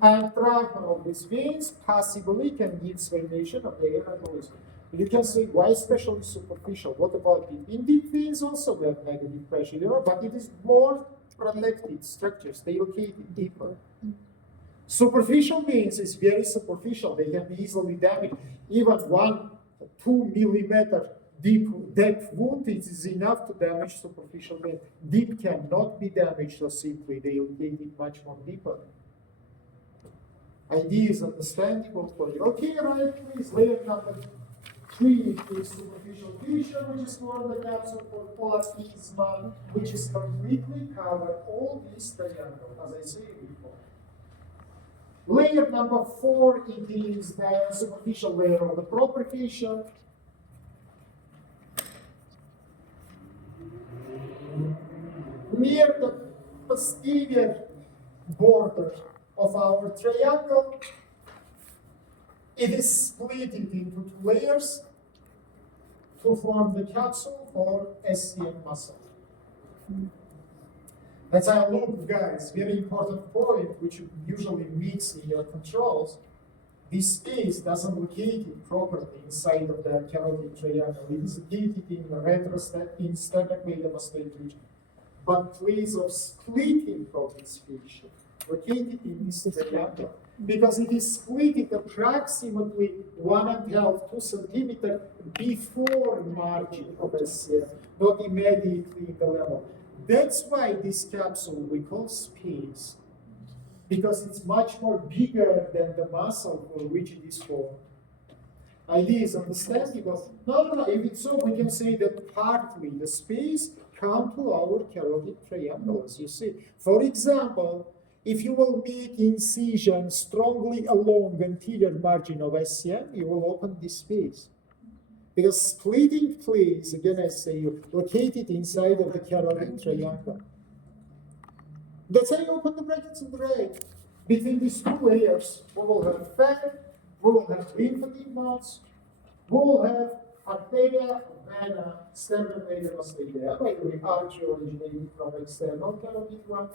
And trauma of these veins possibly can give formation of the air embolism. You can say, why especially superficial? What about deep? In deep veins also we have negative pressure, you know, but it is more protected structures. They locate deeper. Superficial veins is very superficial. They can be easily damaged. Even 1-2 millimeter deep depth wound is enough to damage superficial vein. Deep cannot be damaged so simply. They locate it much more deeper. Idea is understandable for you. Okay, right, please. Layer number 3 is superficial fissure, which is for the capsule for platysma, which is completely covered all this triangle, as I said before. Layer number 4, it is the superficial layer of the proper fissure. Near the posterior border of our triangle, it is split into 2 layers to form the capsule or SCM muscle. Let's have a look, guys. Very important point, which you usually mix in your controls. This space doesn't locate it properly inside of the carotid triangle. It is located in the sternocleidomastoid region. But place of splitting of this fissure located in this triangle, because it is split approximately 1.5–2 centimeters before margin of SCM, not immediately in the level. That's why this capsule we call space, because it's much more bigger than the muscle for which it is formed. Idea is understandable. No, if it's so, we can say that partly the space come to our carotid triangle, as you see. For example, if you will make incision strongly along the anterior margin of SCM, you will open this space. Because splitting place, again I say, located inside of the carotid triangle. Let's say open the brackets on the right. Between these 2 layers, we will have fat, we will have lymphatic nodes, we will have arteria, vena, sternocleidomastoidea. By the way, artery originating from external carotid one.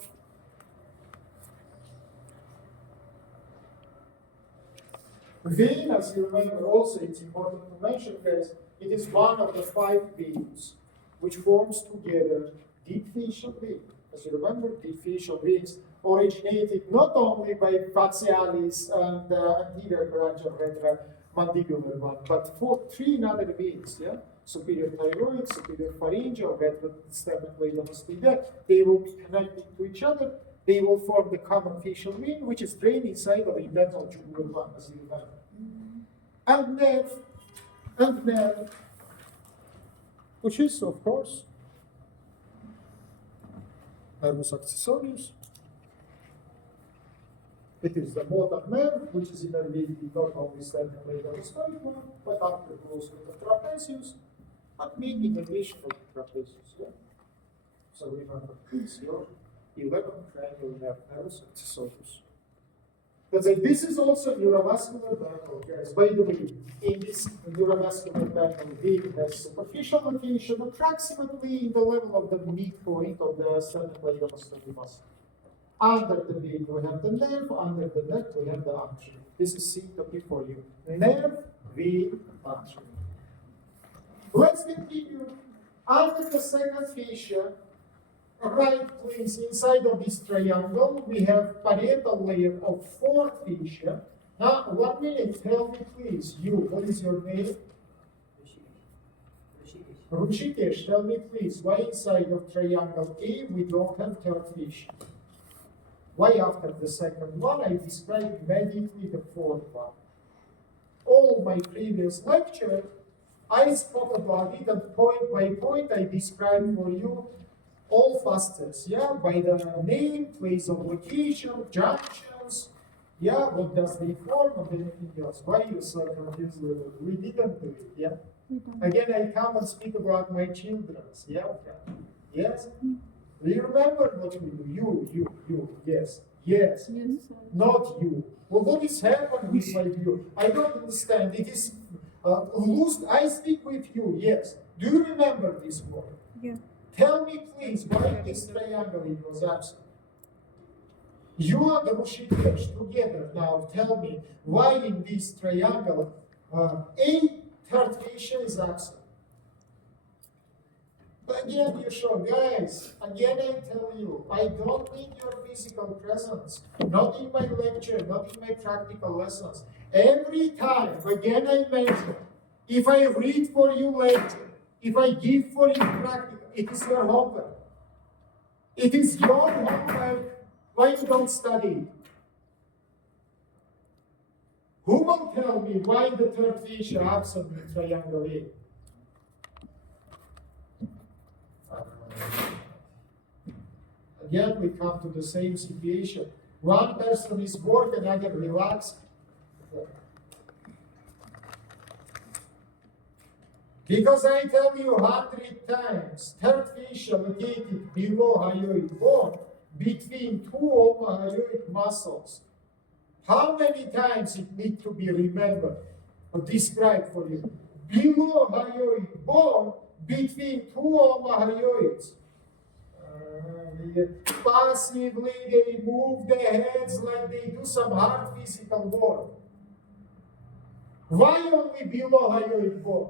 Vein, as you remember also, it's important to mention that it is one of the 5 veins which forms together deep facial vein. As you remember, deep facial veins originated not only by facialis and anterior branch of retromandibular one, but 3 other veins, yeah? Superior thyroid, superior pharyngeal, retrosternocleidomastoidea. They will be connected to each other they will form the common facial vein, which is drained inside of the dental jugular vein, as you remember. And nerve, which is, of course, nervus accessorius. It is the motor nerve, which is innervated not only sternocleidomastoid the stoic one, but after goes with the trapezius, but mainly innervation of the trapezius. Yeah? So remember, it's your 11 cranial nerve, nervus accessorius. Let's say this is also neurovascular bundle, guys. By the way, in this neurovascular bundle, it has superficial location approximately in the level of the midpoint of the sternocleidomastoid muscle. Under the vein, we have the nerve. Under the neck, we have the artery. This is syncope for you. Nerve, vein, artery. Let's continue. Under the second fascia, right place inside of this triangle, we have parietal layer of 4 fascia. Now, 1 minute, tell me please, you, what is your name? Rushikesh, tell me please, why inside of triangle A we don't have third fascia? Why after the second one I described immediately the fourth one? All my previous lecture, I spoke about it and point by point I described for you all facets, yeah, by the name, place of location, junctions, yeah, what does they form and anything else. Why you so confused with it? We didn't do it, yeah? Again, I come and speak about my children's, yeah? Yes? Do you remember what we do? You, yes. Yes. Not you. Well, what is happening with my you? I don't understand. It is loose. I speak with you, yes. Do you remember this word? Yeah. Tell me, please, why this triangle it was absent? You and the Rushikesh together now tell me why in this triangle a third fascia is absent. Again, you show, guys, again I tell you, I don't need your physical presence. Not in my lecture, not in my practical lessons. Every time, again I mention, if I read for you lecture, if I give for you practical, it is your homework. It is your homework. Why you don't study? Who will tell me why the third fascia absent in triangle A? Again, we come to the same situation. One person is bored, another relaxed. Because I tell you 100 times, third fascia located below hyoid bone, between 2 omohyoid muscles. How many times it needs to be remembered or described for you? Below hyoid bone, between 2 omohyoids. Passively, they move their heads like they do some hard physical work. Why only below hyoid bone?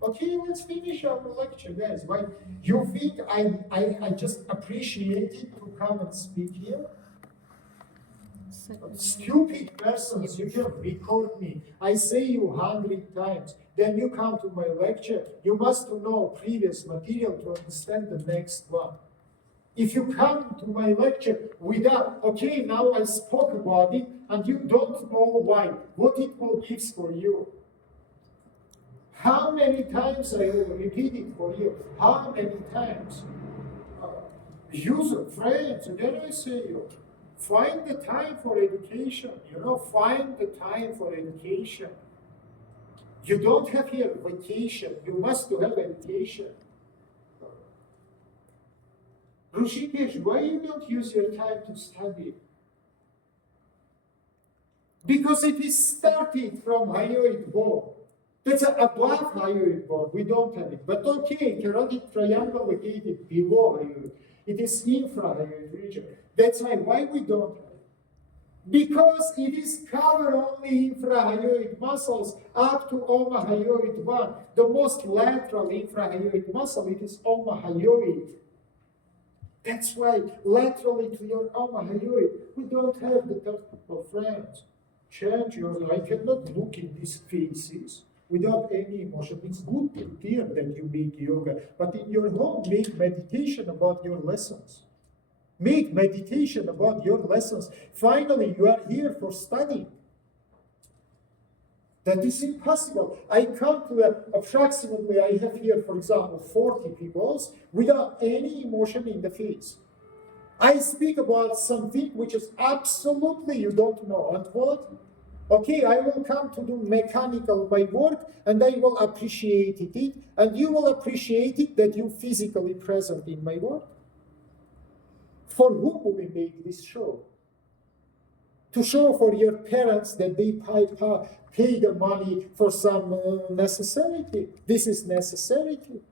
Okay, let's finish our lecture, guys. Why you think I just appreciate it to come and speak here? Stupid persons, you can record me. I say you 100 times. Then you come to my lecture. You must know previous material to understand the next one. If you come to my lecture without, okay, now I spoke about it, and you don't know why, what it will give for you. How many times I will repeat it for you? How many times? User, friends, again I say you, find the time for education. Find the time for education. You don't have here vacation. You must have education. Rushikesh, why you don't use your time to study? Because it is started from hyoid bone. That's above hyoid bone. We don't have it. But okay, carotid triangle located below hyoid. It is infrahyoid region. That's why we don't have it. Because it is covered only infrahyoid muscles up to omohyoid 1. The most lateral infrahyoid muscle, it is omohyoid. That's why laterally to your omohyoid, we don't have the third. Friends, change your life. I cannot look in these faces. without any emotion. It's good to hear that you make yoga, but in your home, make meditation about your lessons. Make meditation about your lessons. Finally, you are here for studying. That is impossible. I come to approximately, I have here, for example, 40 people without any emotion in the face. I speak about something which is absolutely you don't know. And what? Okay, I will come to do mechanical my work and I will appreciate it. And you will appreciate it that you physically present in my work. For whom will we make this show? To show for your parents that they pay the money for some necessity. This is necessity.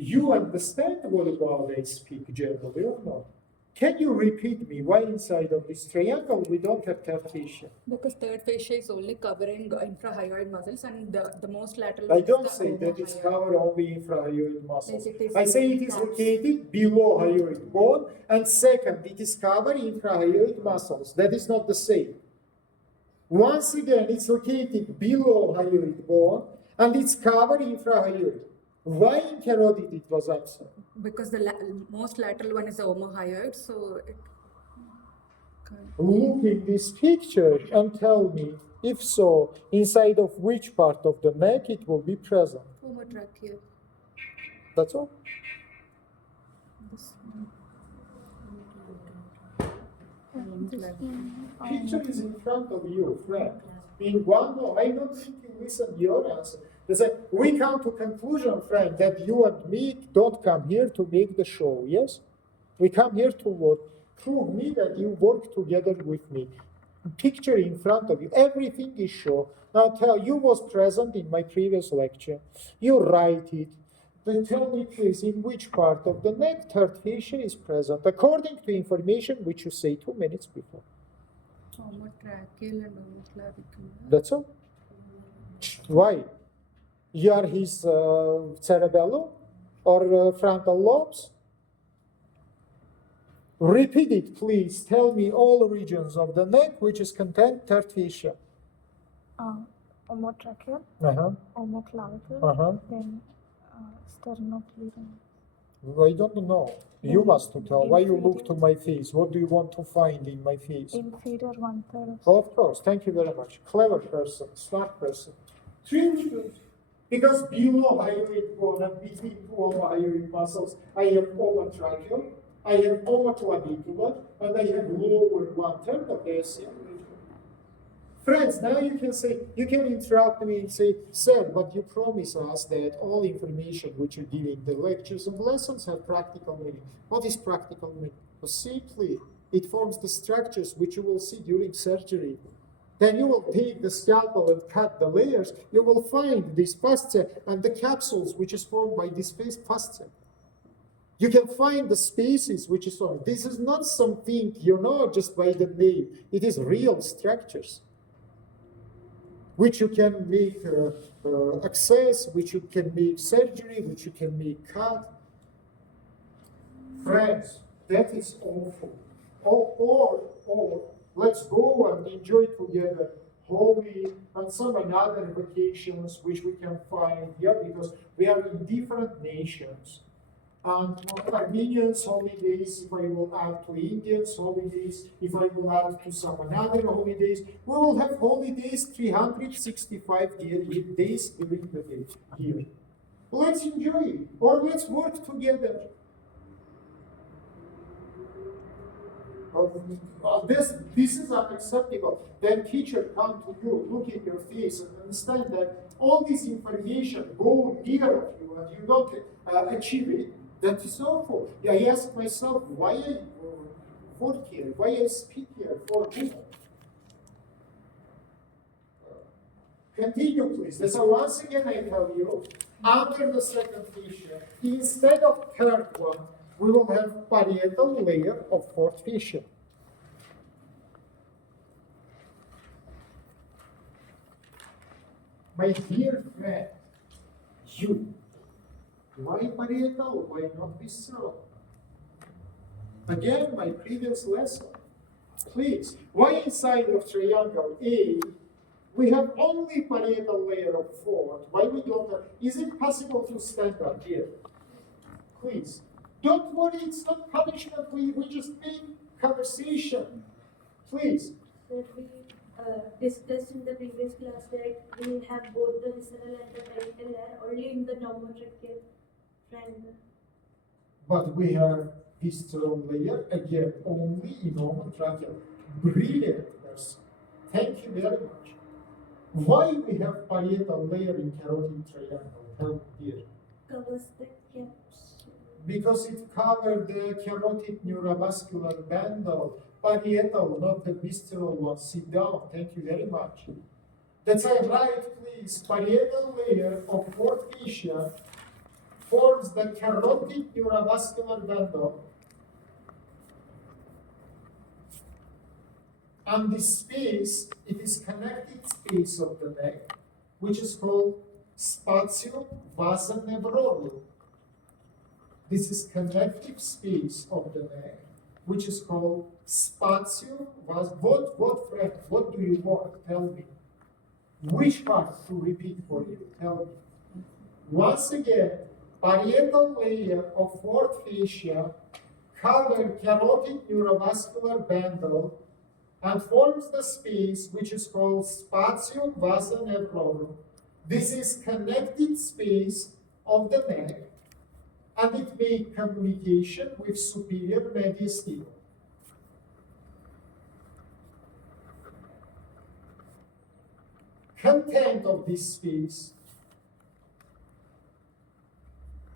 You understand what about I speak generally or not? Can you repeat me why inside of this triangle we don't have third fascia? Because third fascia is only covering infrahyoid muscles and the most lateral. I don't say that it's covered only infrahyoid muscles. I say it is located below hyoid bone, and second, it is covered infrahyoid muscles. That is not the same. Once again, it's located below hyoid bone, and it's covered infrahyoid. Why in carotid it was absent? Because the most lateral one is the omohyoid, so it. Look in this picture and tell me, if so, inside of which part of the neck it will be present. Omotracheal. That's all. Picture is in front of you, friend. In one more, I don't think you listen your answer. They say, we come to conclusion, friend, that you and me don't come here to make the show, yes? We come here to work. Prove me that you work together with me. Picture in front of you, everything is show. Now tell, you was present in my previous lecture. You write it. Then tell me please, in which part of the neck third fascia is present, according to information which you say 2 minutes before. Omotracheal and omoclavicular. That's all. Why? You are his cerebellum or frontal lobes? Repeat it, please. Tell me all regions of the neck which is contained third fascia. Omotracheal, omoclavicular, then sternocleidomastoid. I don't know. You must tell. Why you look to my face? What do you want to find in my face? Inferior 1/3. Oh, of course. Thank you very much. Clever person, smart person. 3 regions. Because below hyoid bone and between two omohyoid muscles, I have omotracheal, I have omoclavicular, and I have lower 1/3 of the SCM region. Friends, now you can say, you can interrupt me and say, sir, but you promise us that all information which you give in the lectures and lessons have practical meaning. What is practical meaning? Well, simply, it forms the structures which you will see during surgery. Then you will take the scalpel and cut the layers. You will find this fascia and the capsules which is formed by this fascia. You can find the spaces which is formed. This is not something, just by the name. It is real structures which you can make access, which you can make surgery, which you can make cut. Friends, that is awful. Or let's go and enjoy together Holy and some other vacations which we can find here because we are in different nations. And Armenians holidays, if I will add to Indians holidays, if I will add to some other holidays, we will have holidays 365 days during the day here. Let's enjoy it, or let's work together. This is unacceptable. Then teacher come to you, look in your face and understand that all this information go near of you and you don't achieve it. That is awful. I ask myself, why I work here? Why I speak here? For whom? Continue, please. So once again, I tell you, under the second fascia, instead of third one, we will have parietal layer of fourth fascia. My dear friend, you. Why parietal? Why not visceral? Again, my previous lesson. Please, why inside of triangle A, we have only parietal layer of fourth? Why we don't have, is it possible to stand up here? Please, don't worry, it's not punishment, we just make conversation. Please. Sir, we discussed in the previous class that we have both the visceral and the parietal layer only in the normotracheal triangle. But we have visceral layer again only in normotracheal. Brilliant person. Thank you very much. Why we have parietal layer in carotid triangle? Help here. Covers the capsule. Because it covered the carotid neurovascular bundle. Parietal, not the visceral one. Sit down. Thank you very much. That's right, please. Parietal layer of fourth fascia forms the carotid neurovascular bundle. And this space, it is connected space of the neck, which is called spatium vasa nevrorum. This is connective space of the neck, which is called spatium vasa. What, friend? What do you want? Tell me. Which part to repeat for you? Tell me. Once again, parietal layer of fourth fascia cover carotid neurovascular bundle and forms the space which is called spatium vasa nevrorum. This is connected space of the neck, and it makes communication with superior mediastinum. Content of this space.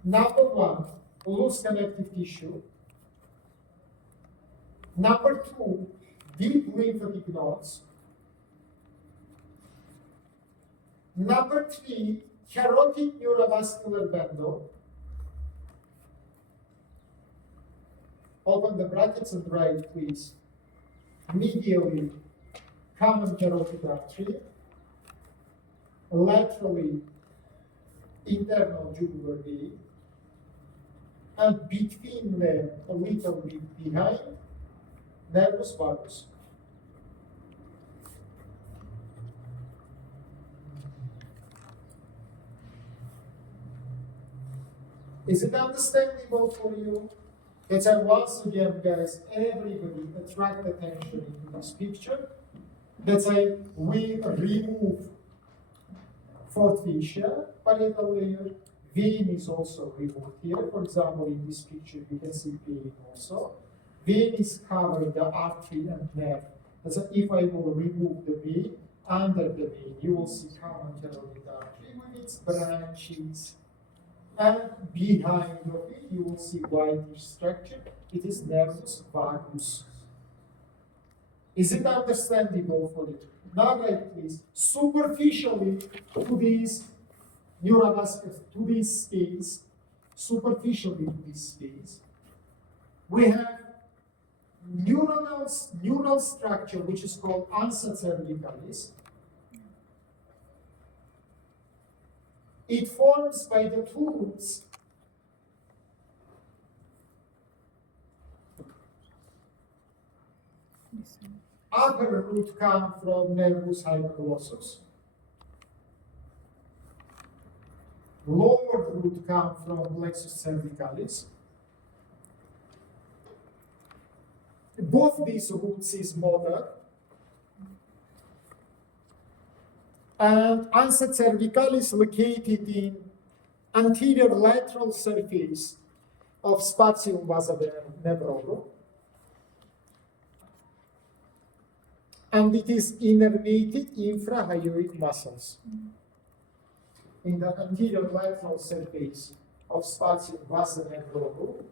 Number one, loose connective tissue. Number two, deep lymphatic nodes. Number three, carotid neurovascular bundle. Open the brackets and write, please. Medially, common carotid artery. Laterally, internal jugular vein. And between them, a little bit behind, nervus vagus. Is it understandable for you? That's why once again, guys, everybody attract attention into this picture. That's why we remove fourth fascia, parietal layer. Vein is also removed here. For example, in this picture, you can see vein also. Vein is covering the artery and nerve. That's why if I will remove the vein, under the vein, you will see common carotid artery with its branches. And behind of it, you will see whitish structure. It is nervus vagus. Is it understandable for you? Now, right, please. Superficially to this neurovascular, to this space, superficially to this space, we have neural structure which is called ansa cervicalis. It forms by the two roots. Upper root comes from nervus hypoglossus. Lower root comes from plexus cervicalis. Both these roots is motor. And ansa cervicalis located in anterior lateral surface of spatium vasa nevrorum. And it is innervated infrahyoid muscles in the anterior lateral surface of spatium vasa nevrorum,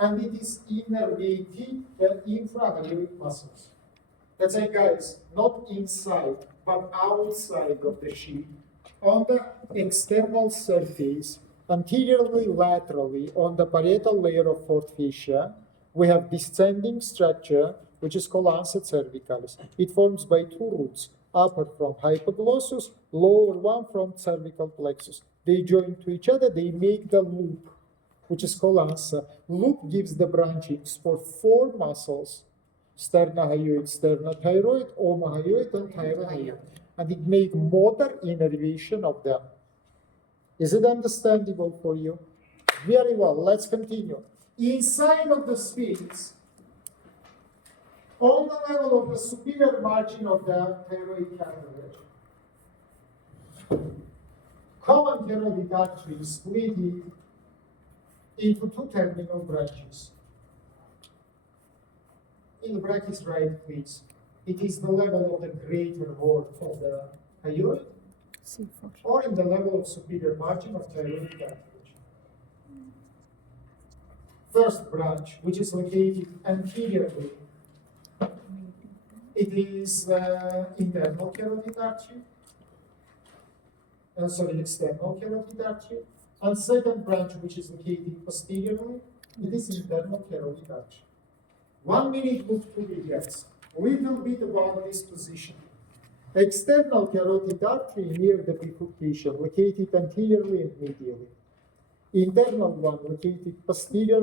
and it is innervated the infrahyoid muscles. That's why, guys, not inside, but outside of the sheath, on the external surface, anteriorly, laterally, on the parietal layer of fourth fascia, we have descending structure, which is called ansa cervicalis. It forms by two roots, upper from hypoglossus, lower one from cervical plexus. They join to each other, they make the loop. which is called ANSA. Loop gives the branchings for 4 muscles: sternohyoid, sternothyroid, omohyoid, and thyrohyoid. And it makes motor innervation of them. Is it understandable for you? Very well, let's continue. Inside of the spheres, on the level of the superior margin of the thyroid cartilage, common carotid artery is split into 2 terminal branches. In the brackets, right, please. It is the level of the greater wall of the hyoid, or in the level of superior margin of thyroid cartilage. First branch, which is located anteriorly, it is internal carotid artery. External carotid artery. And second branch, which is located posteriorly, it is internal carotid artery. 1 minute move to regrets. Little bit about this position. External carotid artery near the bifurcation, located anteriorly and medially. Internal one located posteriorly.